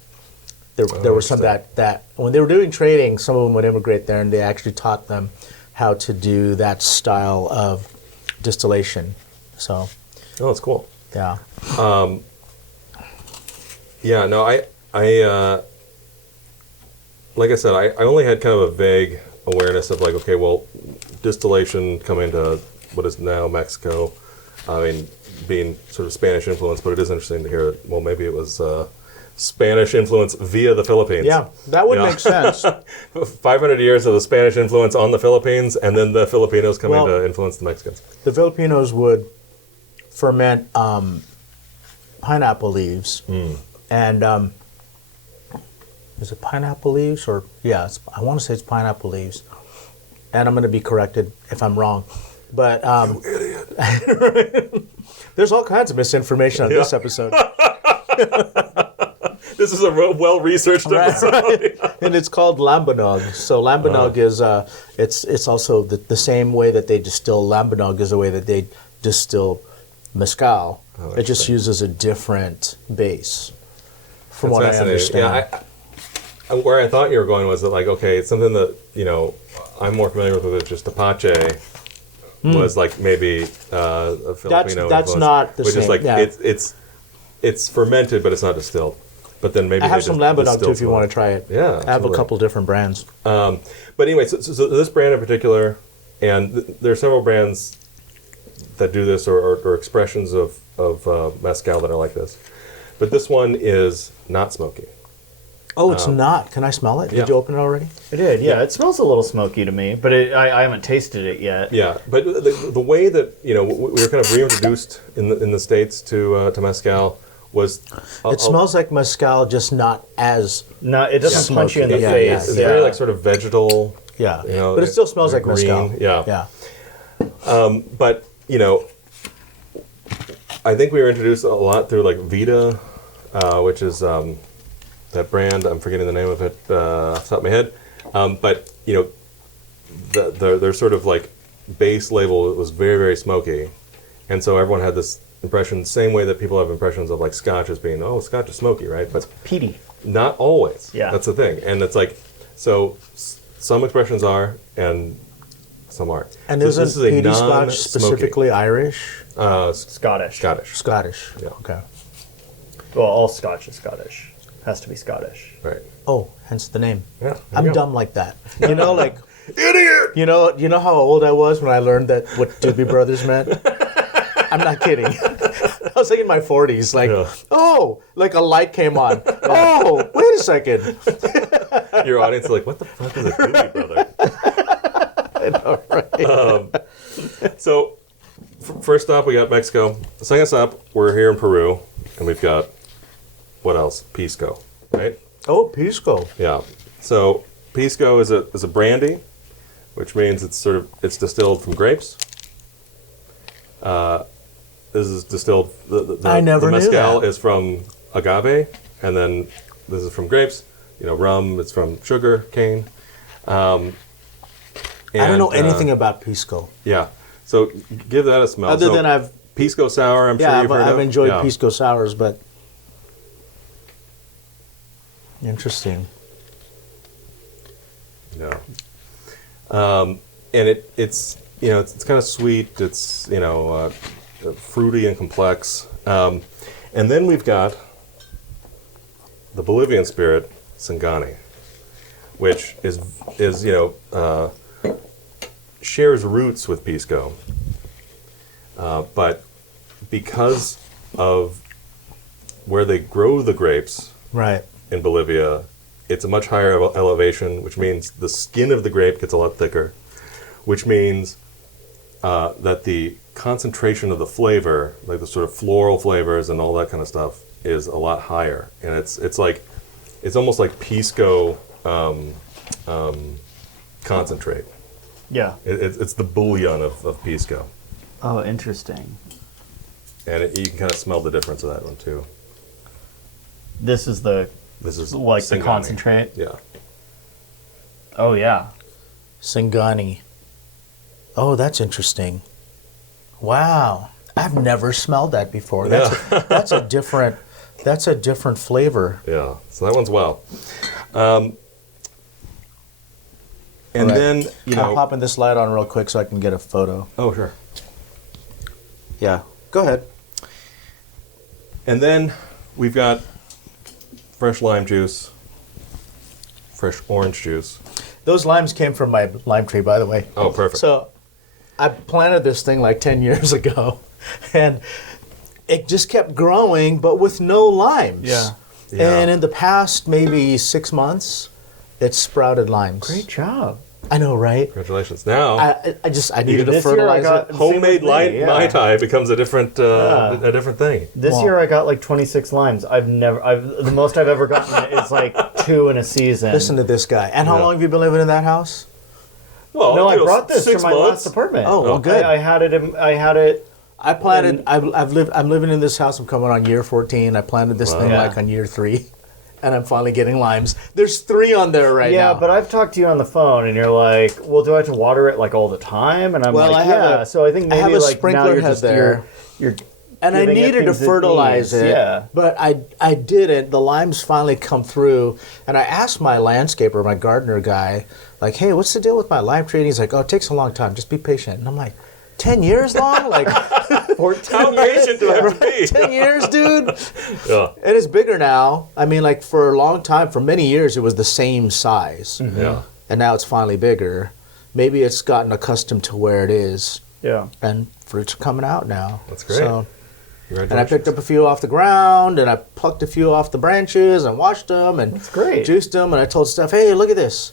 there were some that when they were doing trading, some of them would immigrate there and they actually taught them how to do that style of distillation. So, Oh, that's cool. yeah. Yeah, no, I like I said, I only had kind of a vague awareness of okay, well, distillation coming to what is now Mexico. I mean, being sort of Spanish influence, but it is interesting to hear that, well, maybe it was Spanish influence via the Philippines. Yeah, that would make sense. 500 years of the Spanish influence on the Philippines, and then the Filipinos coming to influence the Mexicans. The Filipinos would ferment pineapple leaves, and is it pineapple leaves or I want to say it's pineapple leaves, and I'm going to be corrected if I'm wrong, but You idiot. there's all kinds of misinformation on this episode, This is a well-researched episode. and it's called lambanog. So lambanog is it's also the same way that they distill lambanog is the way that they distill mezcal. It just uses a different base, from what I understand. Yeah, where I thought you were going was that okay, it's something that I'm more familiar with it. Just Apache was maybe a Filipino That's influence, not the which same. is it's fermented, but it's not distilled. But then maybe I have some lambanog too if you want to try it. Yeah, I have a absolutely. couple different brands. But anyway, so this brand in particular, and there are several brands that do this or expressions of mezcal that are like this. But this one is not smoky. Oh, it's not. Can I smell it? yeah. Did you open it already? I did, yeah. It smells a little smoky to me, but I haven't tasted it yet. Yeah, but the way that we were kind of reintroduced in the States to mezcal was It smells like mezcal, just not as No, it doesn't punch you in the Yeah, face. it's very sort of vegetal. yeah. You know, but it still smells like green, mezcal. yeah. Yeah. But I think we were introduced a lot through Vita, which is that brand. I'm forgetting the name of it off the top of my head. But their sort of base label was very, very smoky, and so everyone had this impression, same way that people have impressions of Scotch as being, oh, Scotch is smoky, right? But Peaty. not always. Yeah. That's the thing, and it's so some expressions are, and some aren't. And So isn't this is a peaty Scotch non-smoky. specifically Irish? Scottish. Scottish. Yeah. Okay. Well, all Scotch is Scottish. Has to be Scottish. Right. Oh, hence the name. Yeah. there I'm you go. dumb like that. Idiot! You know how old I was when I learned that what Doobie Brothers meant? I'm not kidding. I was in my 40s, a light came on. Oh, wait a second. Your audience is like, what the fuck is a Doobie Brother? I know, right? So, first stop, we got Mexico. Second stop, we're here in Peru, and we've got, what else? Pisco, right? Oh, Pisco. Yeah. So, Pisco is a brandy, which means it's distilled from grapes. is distilled. I never the knew mezcal that. is from agave, and then this is from grapes. Rum. It's from sugar cane. I don't know anything about pisco. Yeah. So give that a smell. Other than I've pisco sour. I'm sure you've heard I've of. enjoyed Yeah. pisco sours, but interesting. Yeah. And it's it's kind of sweet. It's fruity and complex. And then we've got the Bolivian spirit, Sangani, which is shares roots with pisco, but because of where they grow the grapes Right. in Bolivia, it's a much higher elevation, which means the skin of the grape gets a lot thicker, which means that the concentration of the flavor, like the sort of floral flavors and all that kind of stuff, is a lot higher. And it's almost like pisco concentrate. Yeah. It's the bouillon of pisco. Oh, interesting. And you can kind of smell the difference of that one too. This is like the Sangani. concentrate. Yeah. Oh yeah. Sangani. Oh, that's interesting. Wow. I've never smelled that before. That's a different flavor. Yeah. So that one's wow. And Right. then, I'm popping this light on real quick so I can get a photo. Oh, sure. Yeah. Go ahead. And then we've got fresh lime juice, fresh orange juice. Those limes came from my lime tree, by the way. Oh, perfect. So I planted this thing like 10 years ago, and it just kept growing, but with no limes. Yeah. Yeah. And in the past maybe 6 months, it's sprouted limes. Great job. I know, right? Congratulations. Now, I needed to This year I fertilize got- it. homemade Same with me, yeah. Mai Tai becomes a different Yeah. a different thing. This Wow. year I got like 26 limes. The most I've ever gotten is like 2 in a season. Listen to this guy. And how Yeah. long have you been living in that house? Well, No, I brought this 6 from my months. last apartment. Oh, well, good. I had it. I planted. I'm living in this house. I'm coming on year 14. I planted this thing Yeah. like on year 3, and I'm finally getting limes. There's 3 on there right now. Yeah, but I've talked to you on the phone, and you're like, "Well, do I have to water it like all the time?" And I'm Well, like, I have "Yeah." So I think maybe have a like sprinkler now you're head just there. you're and I giving it needed to things it fertilize needs. it. Yeah. But I didn't. The limes finally come through, and I asked my landscaper, my gardener guy, like, "Hey, what's the deal with my lime tree?" And he's like, "Oh, it takes a long time. Just be patient." And I'm like, 10 years long? Like 14 How patient do I have to be? 10 years, dude? Yeah. It is bigger now. I mean, like for a long time, for many years, it was the same size. Yeah. And now it's finally bigger. Maybe it's gotten accustomed to where it is, Yeah. and fruits are coming out now. That's great. So, and I Congratulations. picked up a few off the ground, and I plucked a few off the branches, and washed them, and That's great. juiced them, and I told Steph, "Hey, look at this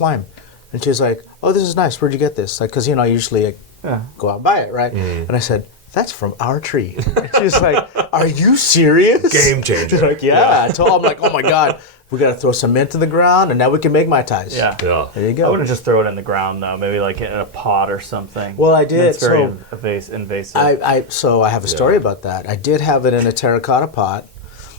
lime," and she's like, "Oh, this is nice. Where'd you get this?" Like, because I usually Yeah. go out and buy it, right? And I said, "That's from our tree." And she's like, "Are you serious?" Game changer. She's like, "Yeah." I'm like, "Oh my god, we got to throw some mint in the ground, and now we can make Mai Tais." Yeah. Yeah. There you I go. wouldn't just throw it in the ground though. Maybe like in a pot or something. Well, I did. It's very So invasive. So I have a story about that. I did have it in a terracotta pot,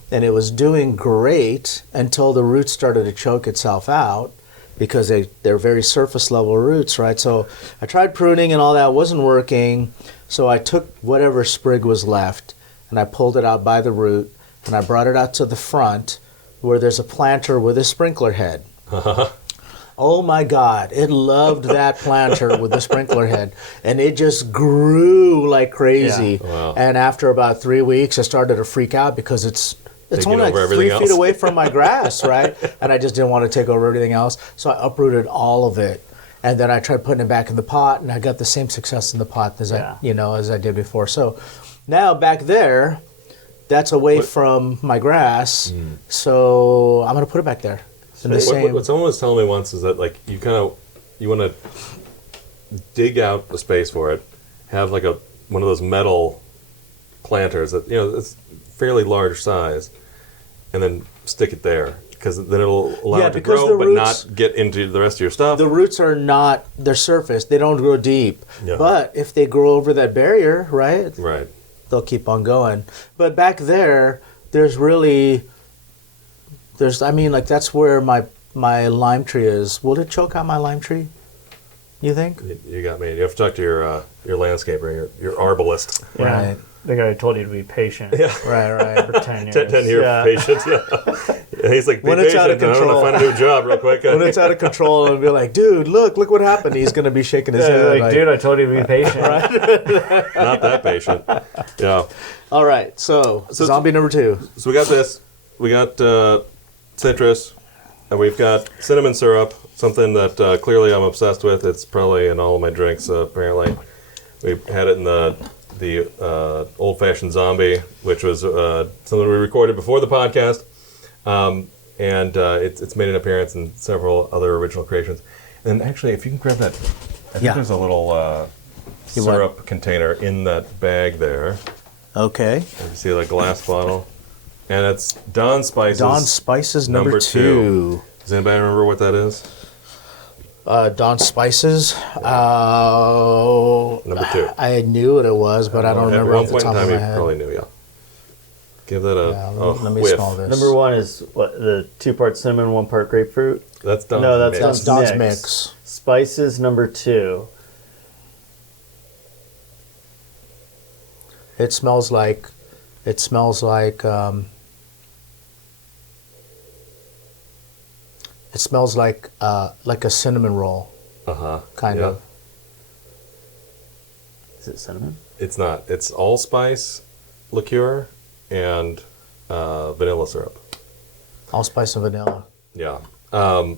and it was doing great until the roots started to choke itself out, because they're very surface level roots, right? So I tried pruning and all that, wasn't working. So I took whatever sprig was left and I pulled it out by the root, and I brought it out to the front where there's a planter with a sprinkler head. Oh my God, it loved that planter with the sprinkler head, and it just grew like crazy. Yeah. Wow. And after about 3 weeks, I started to freak out because it's Taking only like over 3 everything feet else. away from my grass, right? And I just didn't want to take over everything else, so I uprooted all of it. And then I tried putting it back in the pot, and I got the same success in the pot as I did before. So now back there, that's away from my grass, so I'm gonna put it back there. In the same. What someone was telling me once is that like you want to dig out a space for it, have like one of those metal planters that it's fairly large size, and then stick it there, because then it'll allow it to because grow the but roots- not get into the rest of your stuff. The roots are they're surface. They don't grow deep. Yeah. But if they grow over that barrier, right? Right. they'll keep on going. But back there, that's where my lime tree is. Will it choke out my lime tree? You think? You got me. You have to talk to your landscaper, your arborist. Yeah. Right. The guy told you to be patient. Yeah. Right. For 10 years. 10-year patient. Yeah. He's like, be When it's patient. out of I'm going control. to find a new job real quick. When it's out of control, and be like, dude, look what happened. He's going to be shaking his head. Like, dude, I told you to be patient. Not that patient. Yeah. All right, so zombie number 2. So we got this. We got citrus, and we've got cinnamon syrup, something that clearly I'm obsessed with. It's probably in all of my drinks, apparently. We had it in the old-fashioned zombie, which was something we recorded before the podcast. And it's made an appearance in several other original creations. And actually, if you can grab that, I think there's a little syrup container in that bag there. Okay. You see the glass bottle. And it's Donn Spices. Donn Spices number 2. Does anybody remember what that is? Donn Spices. Number 2. I knew what it was, but I don't remember off the top of my At one point in time, you head. probably knew, yeah. Give that a Let me whiff. smell this. Number 1 is the 2-part cinnamon, 1-part grapefruit. That's Donn's No, that's mix. That's Donn's mix. mix. Spices number 2. It smells like a cinnamon roll, kind of. Is it cinnamon? It's not. It's allspice liqueur and vanilla syrup. Allspice and vanilla. Yeah. And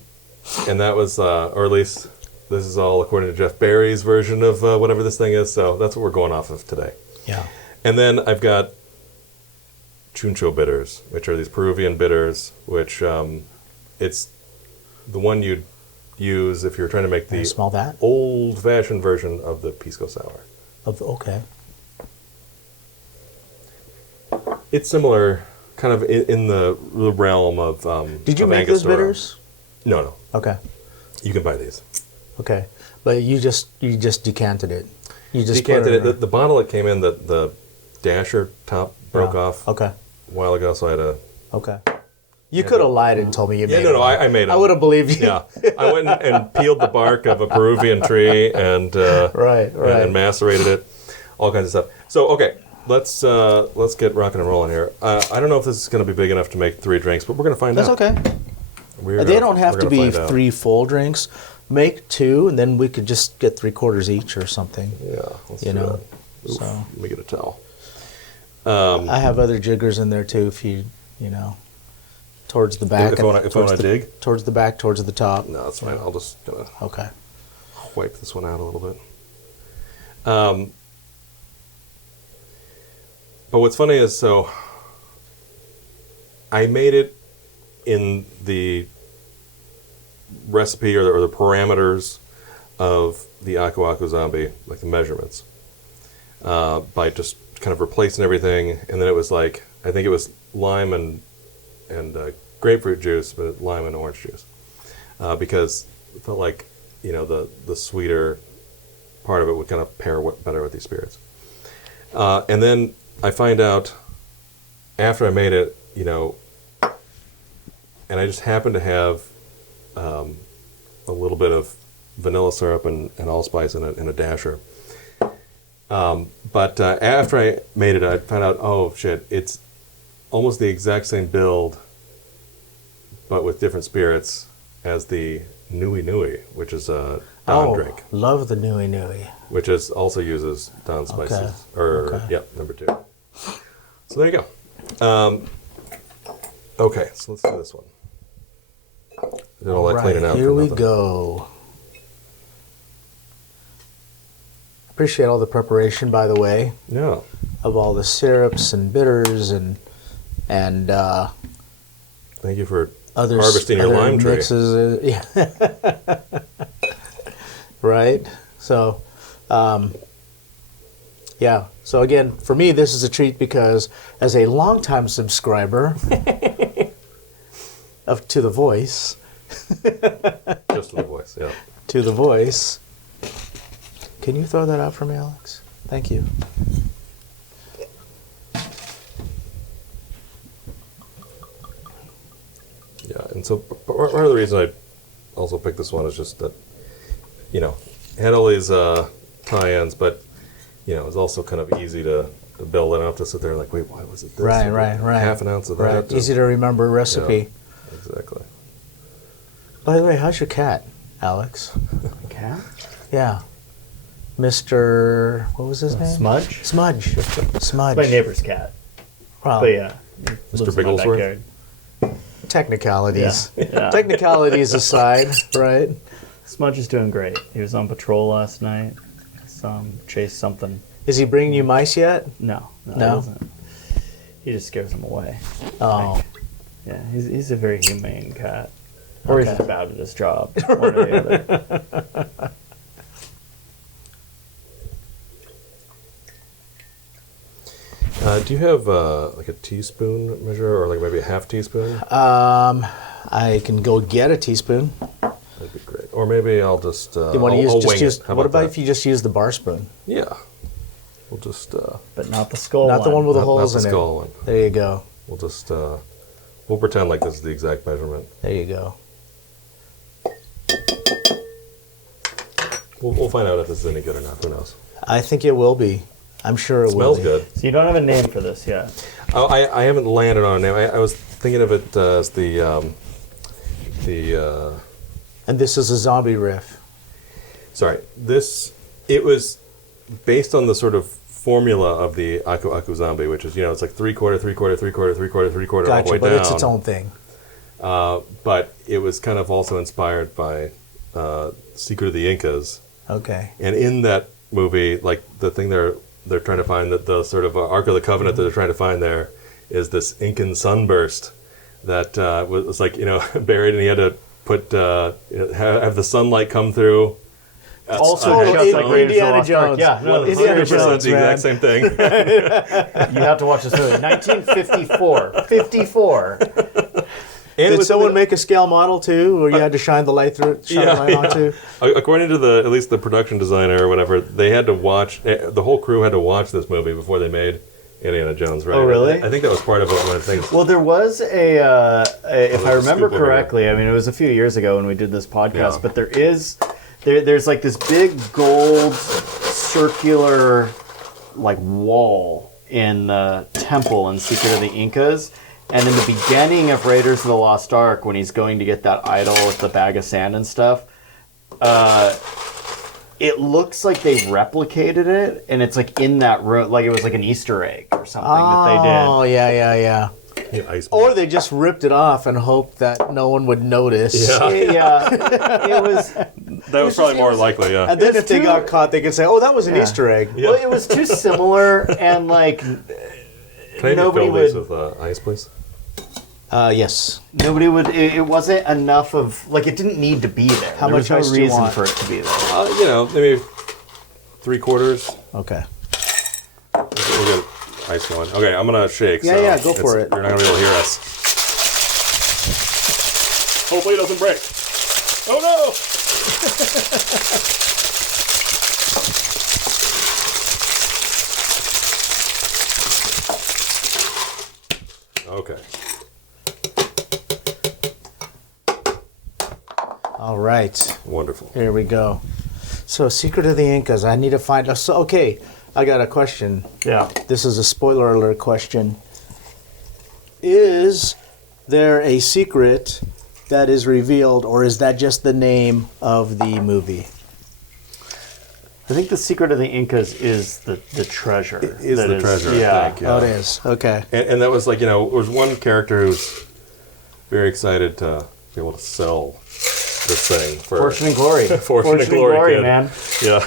that was, or at least this is all according to Jeff Barry's version of whatever this thing is. So that's what we're going off of today. Yeah. And then I've got chuncho bitters, which are these Peruvian bitters, which it's the one you'd use if you're trying to make Can you the smell that? old-fashioned version of the pisco sour. Okay. It's similar, kind of in the realm of. Did you of make those Angostura. bitters? No. Okay. You can buy these. Okay. But you just decanted it. You just Decanted put it. The bottle it came in, the dasher top broke off Okay. a while ago, so I had to. Okay. You could have lied and told me you made No, it. I made it. I would have believed you. Yeah, I went and peeled the bark of a Peruvian tree and Right. and macerated it, all kinds of stuff. So okay, let's get rocking and rolling here. I don't know if this is going to be big enough to make 3 drinks, but we're going to find That's out. okay. They don't have to be 3 full drinks. Make 2, and then we could just get 3/4 each or something. Yeah, let's You do know, that. Oof, so. let me get a towel. I have other jiggers in there too. If you towards the back. If I want to dig? Towards the back, towards the top. No, that's fine. I'll just gonna Okay. wipe this one out a little bit. But what's funny is, so I made it in the recipe or the parameters of the Aku Aku Zombie, like the measurements, by just kind of replacing everything. And then it was like, I think it was lime and grapefruit juice, but lime and orange juice, because it felt like the sweeter part of it would kind of pair better with these spirits. And then I find out after I made it, and I just happened to have a little bit of vanilla syrup and allspice in a dasher. But after I made it, I found out, oh shit, it's almost the exact same build, but with different spirits as the Nui Nui, which is a Donn drink. Love the Nui Nui. Which also uses Donn spices. Number 2. So there you go. Okay, so let's do this one. Did all that cleaning out. Here for we nothing. go. Appreciate all the preparation, by the way, Yeah. of all the syrups and bitters and Thank you for other harvesting your other lime tree. mixes. Yeah. Right. So, yeah. So again, for me, this is a treat because as a longtime subscriber to The Voice, Just the voice, yeah. to The Voice. Can you throw that out for me, Alex? Thank you. so part of the reason I also picked this one is just that, had all these tie-ins, but, it's also kind of easy to build it up to sit there like, wait, why was it this? Right. Half an ounce of Right. that. Easy to remember recipe. Yeah, exactly. By the way, how's your cat, Alex? Cat? Yeah. Mr. What was his name? Smudge? Smudge. My neighbor's cat. Well, But yeah. Mr. Bigglesworth? technicalities. Yeah. Technicalities aside, right? Smudge is doing great. He was on patrol last night. Chased something. Is he bringing you mice yet? No. No? He doesn't. He just scares them away. Oh. Yeah, he's a very humane cat. Or he's Okay. just bad at his job. One or the other. Do you have like a teaspoon measure or like maybe a half teaspoon? I can go get a teaspoon. That'd be great. Or maybe I'll just. You want to I'll use? Just wing use. it. How What about that? if you just use the bar spoon? Yeah. We'll just. But not the skull Not the one with the not holes the in skull one. it. There you go. We'll just. We'll pretend like this is the exact measurement. There you go. We'll find out if this is any good or not. Who knows? I think it will be. I'm sure it will Smells be. good. So you don't have a name for this yet. Oh, I haven't landed on a name. I was thinking of it as the. And this is a zombie riff. Sorry, it was based on the sort of formula of the Aku Aku Zombie, which is, it's like 3/4, 3/4, 3/4, 3/4, 3/4 all the way Gotcha, but down. it's its own thing. But it was kind of also inspired by Secret of the Incas. Okay. And in that movie, like the thing they're trying to find, that the sort of Ark of the Covenant that they're trying to find there is this Incan sunburst that was like, buried, and he had to put have the sunlight come through. Also, just like Raiders of the Lost Ark. Yeah, no, Indiana 100% Jones, the man. exact same thing. you have to watch this movie. 1954. 54. And Did someone make a scale model too, where you had to shine the light through it, onto? According to at least the production designer or whatever, they had to watch. The whole crew had to watch this movie before they made Indiana Jones. Right? Oh, really? I think that was part of it. One of the things. Well, there was if I remember scoop over correctly, I mean, it was a few years ago when we did this podcast, Yeah. but there's like this big gold circular like wall in the temple in Secret of the Incas. And in the beginning of Raiders of the Lost Ark, when he's going to get that idol with the bag of sand and stuff, it looks like they've replicated it, and it's like in that room, like it was like an Easter egg or something that they did. Oh, yeah. Yeah, ice Or they just ripped it off and hoped that no one would notice. Yeah. Yeah, it was. that was probably more likely. Yeah. And then if they too- got caught, they could say, "Oh, that was an Yeah. Easter egg." Yeah. Well, it was too similar, and like Can I nobody fill these would. with ice, please? Yes. Nobody would. It wasn't enough of like it didn't need to be there. How There much was ice no do you reason want? for it to be there. Maybe 3/4. Okay. We'll get ice going. Okay, I'm gonna shake. Yeah, so go for it. You're not gonna be able to hear us. Hopefully it doesn't break. Oh no! Okay. All right. Wonderful. Here we go. So, Secret of the Incas. I need to find. So, okay, I got a question. Yeah. This is a spoiler alert question. Is there a secret that is revealed, or is that just the name of the movie? I think the Secret of the Incas is the treasure. Is that the treasure, I Yeah. think. Oh, it is. Okay. And that was like, there was one character who was very excited to be able to sell this thing for Fortune and glory. Fortune and glory, kid. man. Yeah.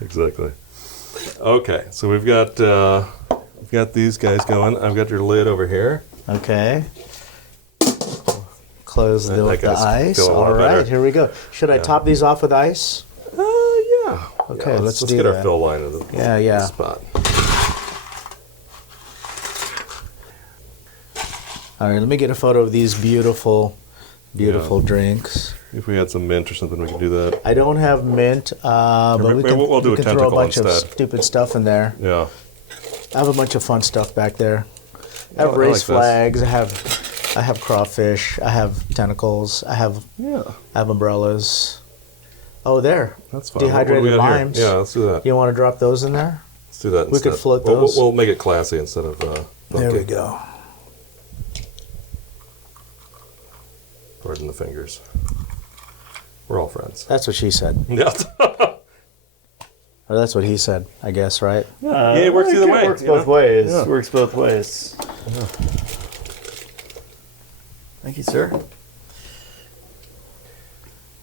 Exactly. Okay, so we've got these guys going. I've got your lid over here. Okay. Close the That guy's ice. feeling a lot All right, better. here we go. Should I top these off with ice? Yeah. Okay, Yeah, let's let's do get our that. fill line in the Yeah. spot. All right, let me get a photo of these beautiful drinks. If we had some mint or something, we could do that. I don't have mint, but we maybe can, we'll do we a can throw a tentacle bunch of instead. stupid stuff in there. Yeah. I have a bunch of fun stuff back there. I have I race like this. flags. I I have crawfish. I have tentacles. I have umbrellas. Oh, there. That's fine. What do Dehydrated we got here? limes. Yeah, let's do that. You want to drop those in there? Let's do that We instead. could float Well, those. We'll make it classy instead of There funky. we go. Pardon the fingers. We're all friends. That's what she said. Yeah. Or that's what he said, I guess, right? Yeah, it works either way. Works both ways. Yeah. Works both ways. Thank you, sir.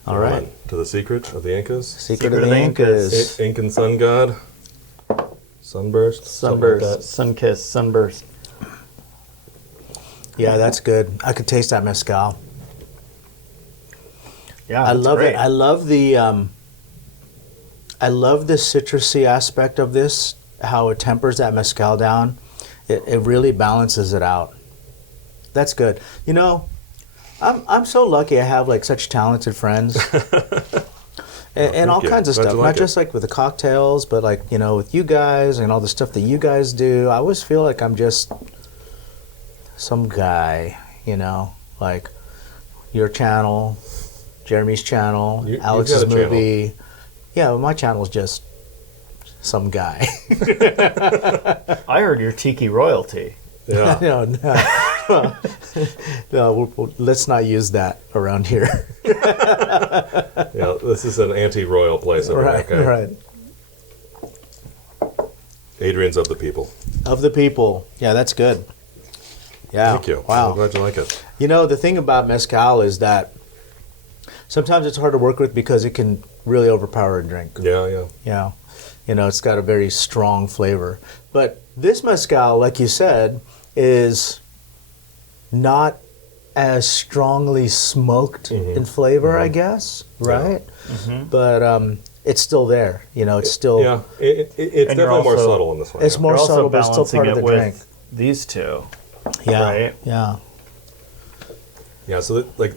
All right. On to the secret of the Incas. Secret of the Incas. Incan sun god. Sunburst. something like Sunburst, that. sun kiss, sunburst. Yeah, that's good. I could taste that mezcal. Yeah, I that's love great. it. I love the citrusy aspect of this, how it tempers that mezcal down. It really balances it out. That's good. You know, I'm so lucky I have like such talented friends. And all you. kinds of Glad stuff, you not like just like with the cocktails, but like, you know, with you guys and all the stuff that you guys do. I always feel like I'm just some guy, you know, like your channel, Jeremy's channel, You've Alex's got a channel. movie. Yeah, well, my channel's just some guy. I heard you're Tiki royalty. Yeah. No, let's not use that around here. Yeah. This is an anti-royal place. Over Right, there, okay? right. Adrian's of the people. Of the people. Yeah, that's good. Yeah. Thank you. Wow. I'm glad you like it. You know, the thing about mezcal is that sometimes it's hard to work with because it can really overpower a drink. Yeah, yeah. Yeah. You know, it's got a very strong flavor. But this mezcal, like you said, is not as strongly smoked in flavor, I guess, right? But it's still there. You know, it's still Yeah, it's And definitely you're more also- subtle in this one. it's yeah. more You're also subtle, but it's still balancing part of it the with drink. these two. Yeah, right? yeah. Yeah, so like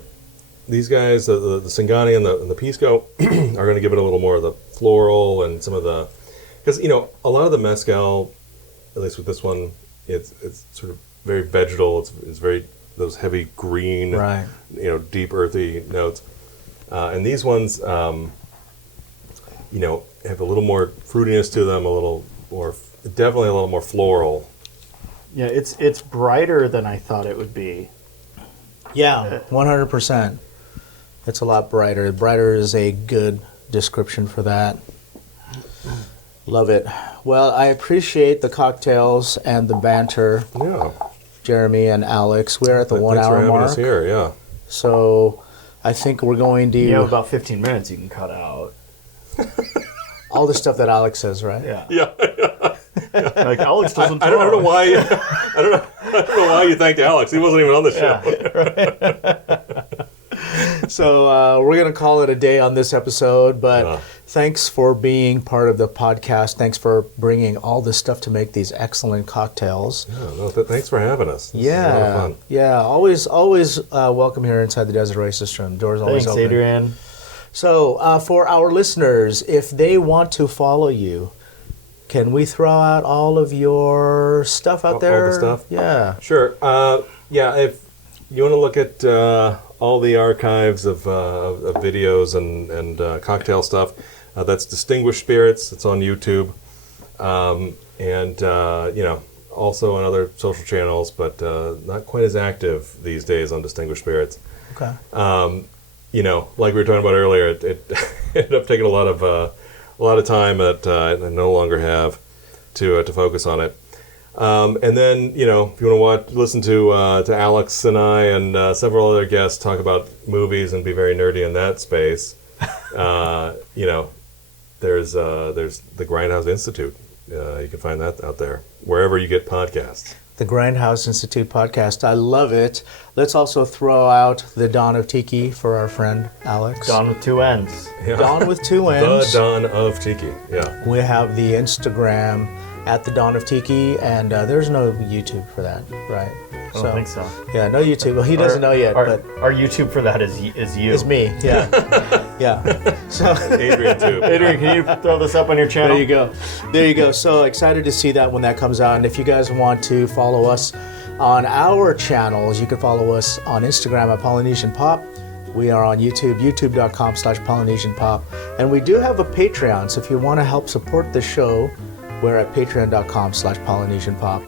these guys, the Singani and the Pisco, are going to give it a little more of the floral and some of the, because you know a lot of the mezcal, at least with this one, it's sort of very vegetal. It's very those heavy green, Right. you know, deep earthy notes, and these ones, you know, have a little more fruitiness to them, a little more, definitely a little more floral. Yeah, it's brighter than I thought it would be. Yeah, 100%. It's a lot brighter. Brighter is a good description for that. Love it. Well, I appreciate the cocktails and the banter, Yeah, Jeremy and Alex. We're at the 1 thanks for hour having us mark. here. Yeah. So I think we're going to You have about 15 minutes you can cut out. all the stuff that Alex says, right? Yeah. Yeah. Like Alex doesn't I don't know why. I don't know why you thanked Alex. He wasn't even on the show. So we're going to call it a day on this episode, but Yeah. thanks for being part of the podcast. Thanks for bringing all this stuff to make these excellent cocktails. Yeah, no, thanks for having us. This is a lot of Yeah, fun. yeah. Always welcome here inside the Desert Oasis Room. Doors always Thanks, open. Adrian. So for our listeners, if they want to follow you, can we throw out all of your stuff out All there? the stuff? Yeah. Sure. Yeah, if you want to look at all the archives of videos and cocktail stuff, that's Distinguished Spirits. It's on YouTube, and you know, also on other social channels, but not quite as active these days on Distinguished Spirits. Okay. You know, like we were talking about earlier, it ended up taking a lot of time that I no longer have to focus on it. And then, you know, if you want to listen to Alex and I and several other guests talk about movies and be very nerdy in that space, you know, there's the Grindhouse Institute. You can find that out there wherever you get podcasts. The Grindhouse Institute podcast. I love it. Let's also throw out the Donn of Tiki for our friend Alex. Don with two ends. Yeah. Donn with two The N's. Donn of Tiki. Yeah. We have the Instagram at the Donn of Tiki, and there's no YouTube for that, right? I don't think so. Yeah, no YouTube. Well, he doesn't know yet, but Our YouTube for that is you. it's me. Yeah, yeah. So Adrian too. Adrian, can you throw this up on your channel? there you go. There you go. So excited to see that when that comes out. And if you guys want to follow us, On our channels, you can follow us on Instagram at Polynesian Pop. We are on YouTube, youtube.com/Polynesian Pop. And we do have a Patreon, so if you want to help support the show, we're at patreon.com/Polynesian Pop.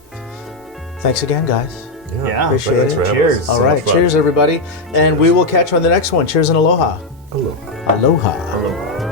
Thanks again, guys. Yeah. Appreciate Thanks it. for having Cheers. us. All So right, much fun. cheers, everybody. And we will catch you on the next one. Cheers and aloha. Aloha. Aloha. Hello.